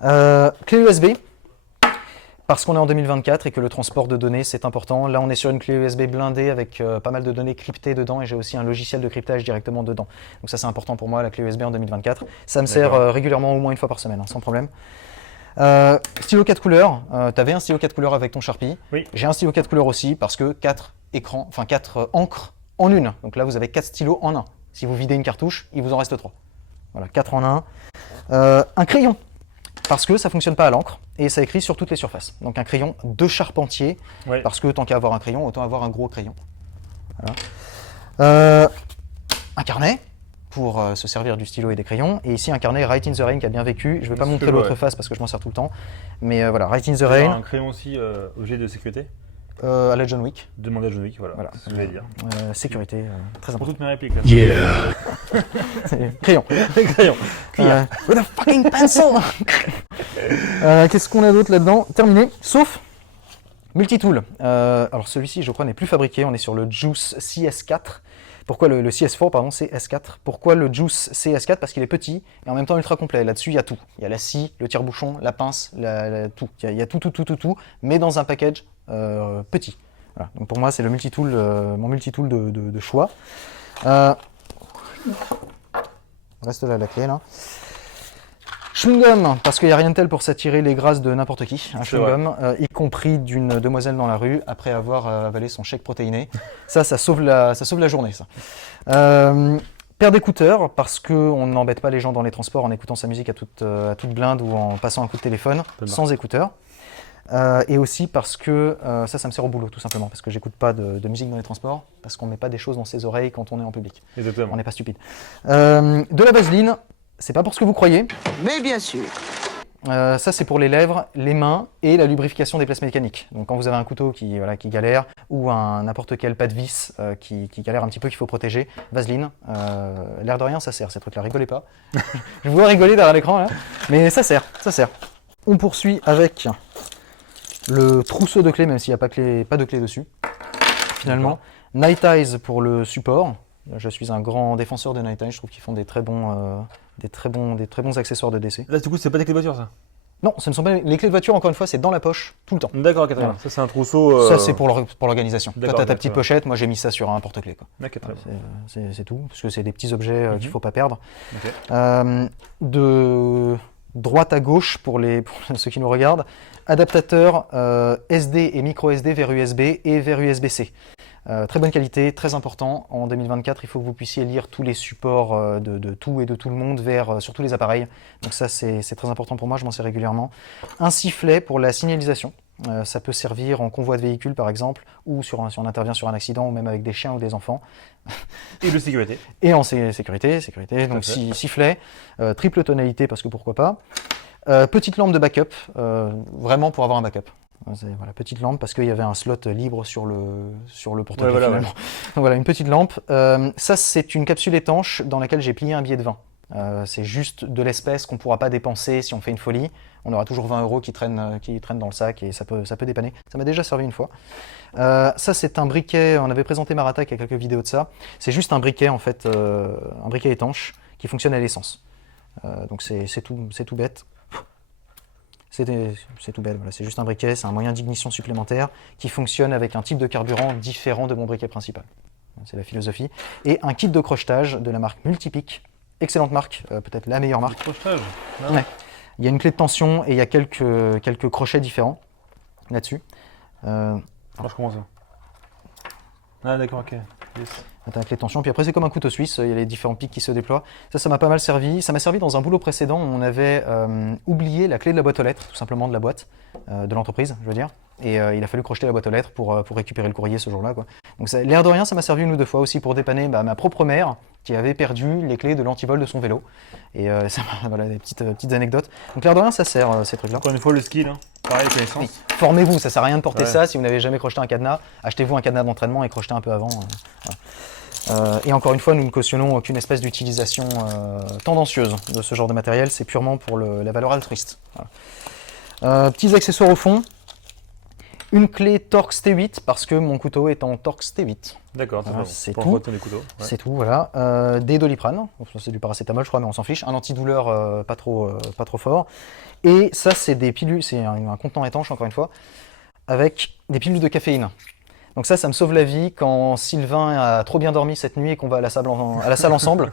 Clé USB, parce qu'on est en 2024 et que le transport de données, c'est important. Là, on est sur une clé USB blindée avec pas mal de données cryptées dedans et j'ai aussi un logiciel de cryptage directement dedans. Donc ça, c'est important pour moi, la clé USB en 2024. Ça me sert régulièrement au moins une fois par semaine, sans problème. Stylo 4 couleurs, tu avais un stylo 4 couleurs avec ton Sharpie. Oui. J'ai un stylo 4 couleurs aussi parce que 4 encres en une. Donc là, vous avez 4 stylos en un. Si vous videz une cartouche, il vous en reste 3. Voilà, 4 en 1. Un crayon, parce que ça ne fonctionne pas à l'encre et ça écrit sur toutes les surfaces. Donc un crayon de charpentier, parce que tant qu'à avoir un crayon, autant avoir un gros crayon. Voilà. Un carnet pour se servir du stylo et des crayons. Et ici, un carnet Write in the Rain qui a bien vécu. Je ne vais pas montrer l'autre face parce que je m'en sers tout le temps. Mais voilà, Write in the Rain. Un crayon aussi objet de sécurité à la John Wick. Demandez à John Wick, voilà. C'est ce que je voulais dire. Sécurité, très important. Pour toutes mes répliques. Là. Yeah. Crayon. Crayon. With a fucking pencil. Qu'est-ce qu'on a d'autre là-dedans? Terminé. Sauf multitool. Alors celui-ci, je crois, n'est plus fabriqué. On est sur le Juice CS4. Pourquoi le CS4, pardon, c'est S4. Pourquoi le Juice CS4? Parce qu'il est petit et en même temps ultra complet. Là-dessus, il y a tout. Il y a la scie, le tire-bouchon, la pince, tout. Il y a tout, mais dans un package petit. Voilà. Donc pour moi, c'est le multitool, mon multitool de choix. Reste là la clé, là. Chewing-gum, parce qu'il n'y a rien de tel pour s'attirer les grâces de n'importe qui. Un C'est chewing-gum, y compris d'une demoiselle dans la rue, après avoir avalé son shake protéiné. Ça sauve la journée, ça. Paire d'écouteurs, parce qu'on n'embête pas les gens dans les transports en écoutant sa musique à toute blinde ou en passant un coup de téléphone, sans écouteurs. Et aussi parce que ça me sert au boulot, tout simplement. Parce que j'écoute pas de musique dans les transports, parce qu'on met pas des choses dans ses oreilles quand on est en public. Exactement. On n'est pas stupide. De la vaseline, c'est pas pour ce que vous croyez. Mais bien sûr. Ça, c'est pour les lèvres, les mains et la lubrification des places mécaniques. Donc, quand vous avez un couteau qui galère ou n'importe quel pas de vis qui galère un petit peu, qu'il faut protéger, vaseline, l'air de rien, ça sert. Ces trucs-là, rigolez pas. Je vous vois rigoler derrière l'écran, là. Mais ça sert. On poursuit avec le trousseau de clés, même s'il n'y a pas de clés dessus. Finalement, Night Eyes pour le support. Je suis un grand défenseur de Night Eyes. Je trouve qu'ils font des très bons accessoires de DC. Là, du coup, c'est pas des clés de voiture, ça? Non, ce ne sont pas les clés de voiture, encore une fois, c'est dans la poche, tout le temps. D'accord, ok, Voilà. ça c'est un trousseau. Ça, c'est pour l'organisation. Toi, D'accord, tu as ta ok, petite ouais. pochette, moi j'ai mis ça sur un porte-clés. Ok, très bien. C'est tout, parce que c'est des petits objets qu'il ne faut pas perdre. Ok. De droite à gauche, pour ceux qui nous regardent, adaptateur SD et micro SD vers USB et vers USB-C. Très bonne qualité, très important. En 2024, il faut que vous puissiez lire tous les supports de tout et de tout le monde sur tous les appareils. Donc ça, c'est très important pour moi, je m'en sers régulièrement. Un sifflet pour la signalisation. Ça peut servir en convoi de véhicules, par exemple, ou si on intervient sur un accident, ou même avec des chiens ou des enfants. Et de sécurité. Et en sécurité. Donc sifflet, triple tonalité, parce que pourquoi pas. Petite lampe de backup, vraiment pour avoir un backup. Voilà, petite lampe parce qu'il y avait un slot libre sur le portefeuille finalement. Donc voilà, une petite lampe. Ça, c'est une capsule étanche dans laquelle j'ai plié un billet de 20. C'est juste de l'espèce qu'on ne pourra pas dépenser si on fait une folie. On aura toujours 20 € qui traînent dans le sac et ça peut dépanner. Ça m'a déjà servi une fois. Ça, c'est un briquet. On avait présenté Maratak il y a quelques vidéos de ça. C'est juste un briquet en fait, un briquet étanche qui fonctionne à l'essence. Donc c'est tout bête. C'est tout bête, voilà. C'est juste un briquet, c'est un moyen d'ignition supplémentaire qui fonctionne avec un type de carburant différent de mon briquet principal. C'est la philosophie. Et un kit de crochetage de la marque Multipic, excellente marque, peut-être la meilleure marque. Crochetage. Ouais. Il y a une clé de tension et il y a quelques crochets différents là-dessus. Alors, je commence ça. Ah d'accord, ok. Yes. T'as la clé de tension, puis après c'est comme un couteau suisse, il y a les différents pics qui se déploient. Ça m'a pas mal servi. Ça m'a servi dans un boulot précédent où on avait oublié la clé de la boîte aux lettres, tout simplement de la boîte, de l'entreprise, je veux dire. Et il a fallu crocheter la boîte aux lettres pour récupérer le courrier ce jour-là, quoi. Donc l'air de rien, ça m'a servi une ou deux fois aussi pour dépanner ma propre mère qui avait perdu les clés de l'antivol de son vélo. Et voilà, des petites anecdotes. Donc l'air de rien, ça sert ces trucs-là. Encore une fois, le skill, hein. Pareil, connaissance. Oui. Formez-vous, ça sert à rien de porter Ouais. ça si vous n'avez jamais crocheté un cadenas. Achetez-vous un cadenas d'entraînement et crochetez un peu avant. Voilà. Et encore une fois, nous ne cautionnons aucune espèce d'utilisation tendancieuse de ce genre de matériel. C'est purement pour la valeur altruiste. Voilà. Petits accessoires au fond. Une clé Torx T8 parce que mon couteau est en Torx T8. D'accord, Voilà, c'est c'est bon. tout. Pour des couteaux. Ouais. C'est tout, voilà. Des Doliprane, c'est du paracétamol je crois, mais on s'en fiche. Un antidouleur pas trop fort. Et ça, c'est des pilules, c'est un contenant étanche encore une fois, avec des pilules de caféine. Donc ça me sauve la vie quand Sylvain a trop bien dormi cette nuit et qu'on va à la salle ensemble.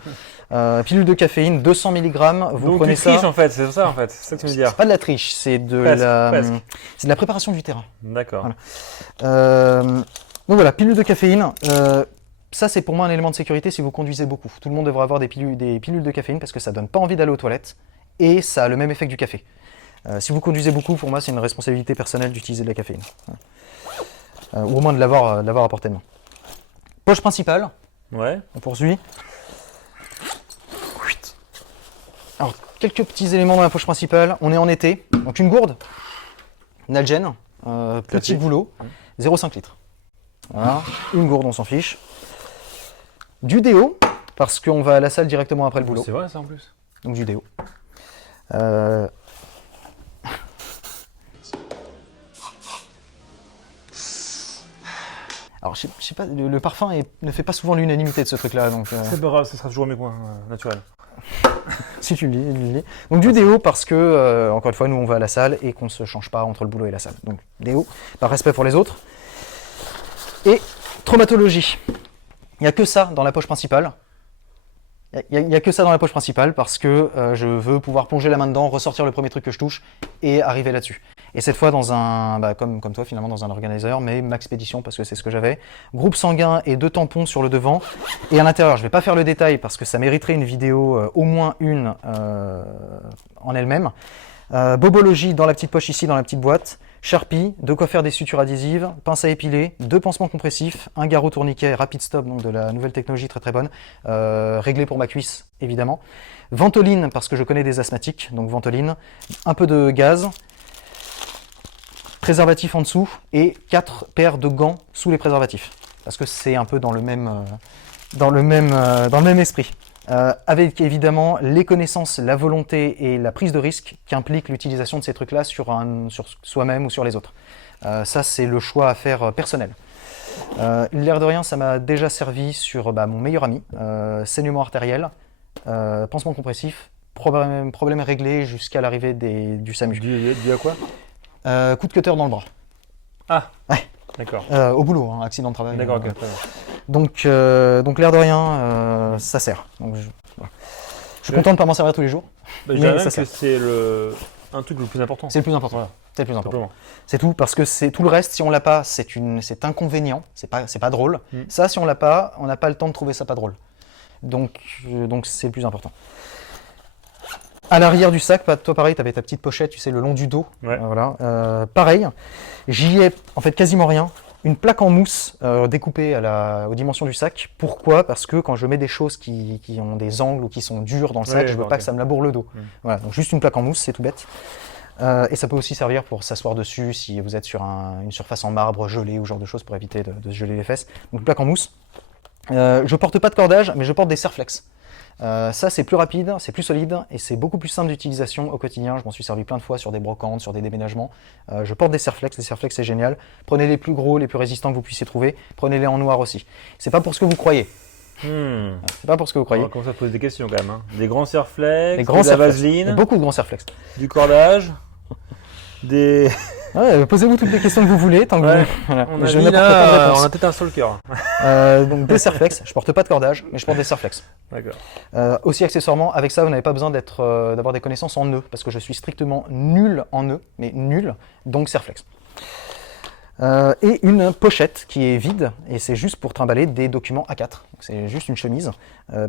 Pilule de caféine, 200 mg, vous Donc prenez tu ça. triches en fait, c'est ça en fait, c'est ça que tu veux dire. C'est pas de la triche, c'est de Presque. c'est de la préparation du terrain. D'accord. Voilà. Donc voilà, pilule de caféine. Ça, c'est pour moi un élément de sécurité si vous conduisez beaucoup. Tout le monde devrait avoir des pilules de caféine parce que ça donne pas envie d'aller aux toilettes et ça a le même effet que du café. Si vous conduisez beaucoup, pour moi, c'est une responsabilité personnelle d'utiliser de la caféine. Ou au moins de l'avoir à portée de main. Poche principale, Ouais. on poursuit. Alors, quelques petits éléments dans la poche principale. On est en été, donc une gourde, Nalgene, petit Classique. boulot, 0,5 litres. Voilà, une gourde, on s'en fiche. Du déo, parce qu'on va à la salle directement après le boulot. C'est vrai ça en plus. Donc du déo. Alors, je sais pas, le parfum ne fait pas souvent l'unanimité de ce truc-là, donc C'est pas grave, ce sera toujours mes coins naturels. si tu le dis. Donc du déo parce que, encore une fois, nous on va à la salle et qu'on ne se change pas entre le boulot et la salle. Donc déo, par respect pour les autres. Et traumatologie. Il n'y a que ça dans la poche principale. Il n'y a que ça dans la poche principale parce que je veux pouvoir plonger la main dedans, ressortir le premier truc que je touche et arriver là-dessus. Et cette fois dans comme toi finalement, dans un organizer, mais Maxpédition parce que c'est ce que j'avais. Groupe sanguin et 2 tampons sur le devant. Et à l'intérieur, je ne vais pas faire le détail parce que ça mériterait une vidéo, au moins une en elle-même. Bobologie dans la petite poche ici, dans la petite boîte. Sharpie, de quoi faire des sutures adhésives, pince à épiler, 2 pansements compressifs, un garrot tourniquet Rapid Stop, donc de la nouvelle technologie très très bonne, réglé pour ma cuisse évidemment. Ventoline parce que je connais des asthmatiques, donc ventoline, un peu de gaz, préservatif en dessous et 4 paires de gants sous les préservatifs parce que c'est un peu dans le même esprit. Avec évidemment les connaissances, la volonté et la prise de risque qu'implique l'utilisation de ces trucs-là sur soi-même ou sur les autres. Ça, c'est le choix à faire personnel. L'air de rien, ça m'a déjà servi sur mon meilleur ami, saignement artériel, pansement compressif, problème réglé jusqu'à l'arrivée du SAMU. Dû à quoi? Coup de cutter dans le bras. Ah, ouais. D'accord. Au boulot, hein, accident de travail. D'accord, ok. Donc l'air de rien, ça sert. Donc, voilà. Je suis content de ne pas m'en servir tous les jours. Je dirais même que c'est un truc le plus important. C'est le plus important. Voilà. C'est le plus important. Simplement. C'est tout, parce que c'est tout le reste, si on l'a pas, c'est inconvénient, c'est pas drôle. Ça, si on l'a pas, on n'a pas le temps de trouver ça pas drôle. Donc c'est le plus important. À l'arrière du sac, toi pareil, tu avais ta petite pochette, tu sais, le long du dos. Ouais. Voilà. Pareil, j'y ai en fait quasiment rien. Une plaque en mousse découpée aux dimensions du sac. Pourquoi? Parce que quand je mets des choses qui ont des angles ou qui sont dures dans le sac, je veux pas que ça me laboure le dos. Voilà, donc juste une plaque en mousse, c'est tout bête. Et ça peut aussi servir pour s'asseoir dessus si vous êtes sur une surface en marbre gelée ou ce genre de choses pour éviter de se geler les fesses. Donc une plaque en mousse. Je porte pas de cordage, mais je porte des serflex. Ça, c'est plus rapide, c'est plus solide et c'est beaucoup plus simple d'utilisation au quotidien. Je m'en suis servi plein de fois sur des brocantes, sur des déménagements. Je porte des serflex c'est génial. Prenez les plus gros, les plus résistants que vous puissiez trouver. Prenez-les en noir aussi. C'est pas pour ce que vous croyez. C'est pas pour ce que vous croyez. On va commencer à poser des questions quand même. Hein. Des grands serflex, de la vaseline, beaucoup de grands serflex. Du cordage, des... Ouais, posez-vous toutes les questions que vous voulez. Tant que voilà. On a peut-être un seul cœur. Donc des serflex, je porte pas de cordage, mais je porte des serflex. D'accord. Aussi accessoirement, avec ça, vous n'avez pas besoin d'avoir des connaissances en nœuds, parce que je suis strictement nul en nœuds, mais nul, donc serflex. Et une pochette qui est vide, et c'est juste pour trimballer des documents A4. C'est juste une chemise,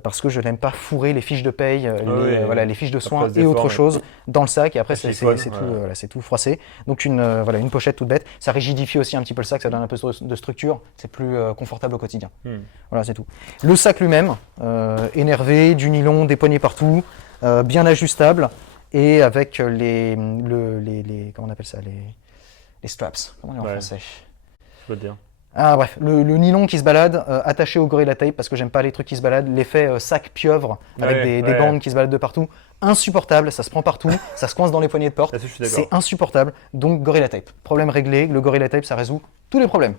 parce que je n'aime pas fourrer les fiches de paye, les fiches de soins et autre chose dans le sac, et après c'est tout froissé. Donc une pochette toute bête. Ça rigidifie aussi un petit peu le sac, ça donne un peu de structure, c'est plus confortable au quotidien. Voilà, c'est tout. Le sac lui-même, énervé, du nylon, des poignées partout, bien ajustable, et avec comment on appelle ça, les straps, comment on dit en français? Je veux dire. Ah bref, le nylon qui se balade, attaché au Gorilla Tape, parce que j'aime pas les trucs qui se baladent, l'effet sac pieuvre, avec des bandes qui se baladent de partout, insupportable, ça se prend partout, ça se coince dans les poignées de porte, c'est insupportable, donc Gorilla Tape. Problème réglé, le Gorilla Tape ça résout tous les problèmes.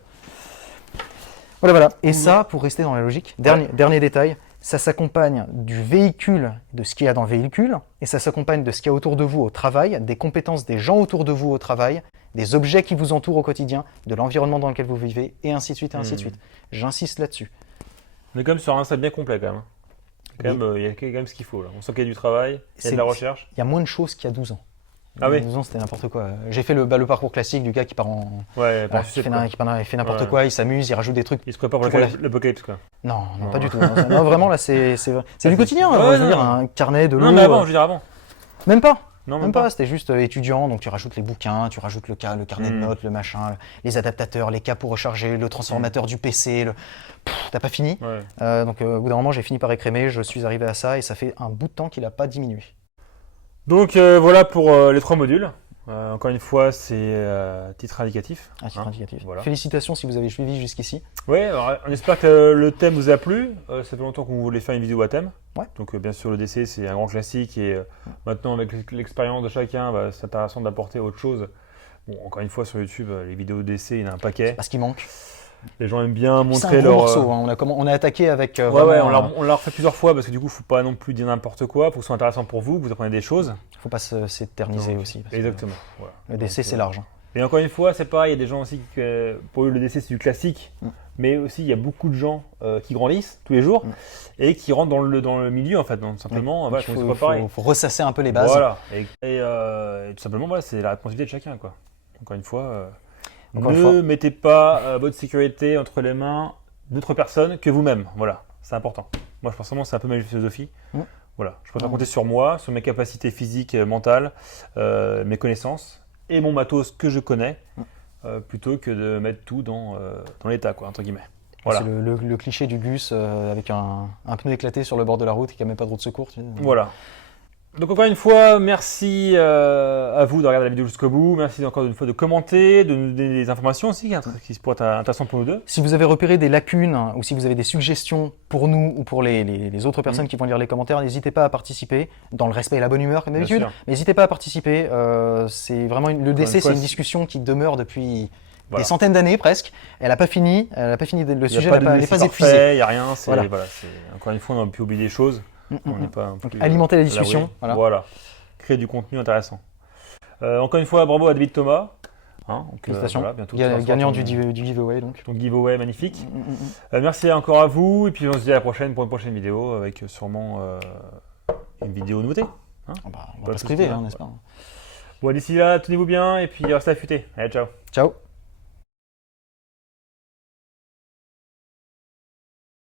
Voilà. Et ça, pour rester dans la logique, dernier détail, ça s'accompagne du véhicule, de ce qu'il y a dans le véhicule, et ça s'accompagne de ce qu'il y a autour de vous au travail, des compétences des gens autour de vous au travail, des objets qui vous entourent au quotidien, de l'environnement dans lequel vous vivez, et ainsi de suite, et ainsi de suite. J'insiste là-dessus. On est quand même sur un set bien complet quand même. Il y a quand même ce qu'il faut là. On sent qu'il y a du travail, il y a de la recherche. Il y a moins de choses qu'il y a 12 ans. Ah oui. 12 ans, c'était n'importe quoi. J'ai fait le parcours classique du gars qui part en... il fait n'importe quoi, il s'amuse, il rajoute des trucs. Il se prépare pour l'apocalypse quoi. Non, pas du tout. Non, vraiment, là, c'est du quotidien. Je veux dire, un carnet de l'eau. Non, mais avant, je veux dire avant. Même pas. Non, même pas, c'était juste étudiant, donc tu rajoutes les bouquins, tu rajoutes le carnet de notes, le machin, les adaptateurs, les câbles pour recharger, le transformateur du PC, t'as pas fini. Donc au bout d'un moment, j'ai fini par écrémer, je suis arrivé à ça et ça fait un bout de temps qu'il n'a pas diminué. Donc voilà pour les 3 modules. Encore une fois, c'est titre indicatif. Titre indicatif. Voilà. Félicitations si vous avez suivi jusqu'ici. Oui, on espère que le thème vous a plu. Ça fait longtemps qu'on voulait faire une vidéo à thème. Ouais. Donc bien sûr, le DC, c'est un grand classique. Et maintenant, avec l'expérience de chacun, c'est intéressant d'apporter autre chose. Bon, encore une fois, sur YouTube, les vidéos DC, il y en a un paquet. C'est parce qu'il manque. Les gens aiment bien montrer leur morceau. On a attaqué avec. On l'a refait plusieurs fois parce que du coup, il ne faut pas non plus dire n'importe quoi. Il faut que ce soit intéressant pour vous, que vous apprenez des choses. Il ne faut pas s'éterniser aussi. Exactement. Voilà. Le DC, c'est large. Et encore une fois, c'est pareil, il y a des gens aussi qui, pour eux, le décès, c'est du classique. Mais aussi, il y a beaucoup de gens qui grandissent tous les jours et qui rentrent dans le milieu, en fait. Donc, simplement, voilà, c'est pas pareil. Faut ressasser un peu les bases. Voilà. Et tout simplement, voilà, c'est la responsabilité de chacun, quoi. Encore une fois, ne mettez pas votre sécurité entre les mains d'autres personnes que vous-même. Voilà, c'est important. Moi, je pense vraiment que c'est un peu ma philosophie. Voilà, je préfère compter sur moi, sur mes capacités physiques, mentales, mes connaissances et mon matos que je connais, plutôt que de mettre tout dans l'état, quoi, entre guillemets. Voilà. C'est le cliché du Gus avec un pneu éclaté sur le bord de la route et qui n'a même pas de roue de secours. Voilà. Donc encore une fois, merci à vous de regarder la vidéo jusqu'au bout. Merci encore une fois de commenter, de nous donner des informations aussi qui pourraient être intéressantes pour nous deux. Si vous avez repéré des lacunes ou si vous avez des suggestions pour nous ou pour les autres personnes qui vont lire les commentaires, n'hésitez pas à participer dans le respect et la bonne humeur comme d'habitude. N'hésitez pas à participer. C'est vraiment le décès, c'est une discussion qui demeure depuis des centaines d'années presque. Elle n'a pas fini. Le sujet n'est pas épuisé. Il n'y a rien. Encore une fois, on a pu oublier des choses. On n'est pas alimenter la discussion. Voilà. Créer du contenu intéressant. Encore une fois, bravo à David Thomas. Félicitations. Bientôt, gagnant du giveaway. Ton giveaway magnifique. Merci encore à vous. Et puis on se dit à la prochaine pour une prochaine vidéo avec sûrement une vidéo nouveauté. On va pas se priver, n'est-ce pas? Bon, d'ici là, tenez-vous bien et puis restez affûtés. Allez, ciao. Ciao.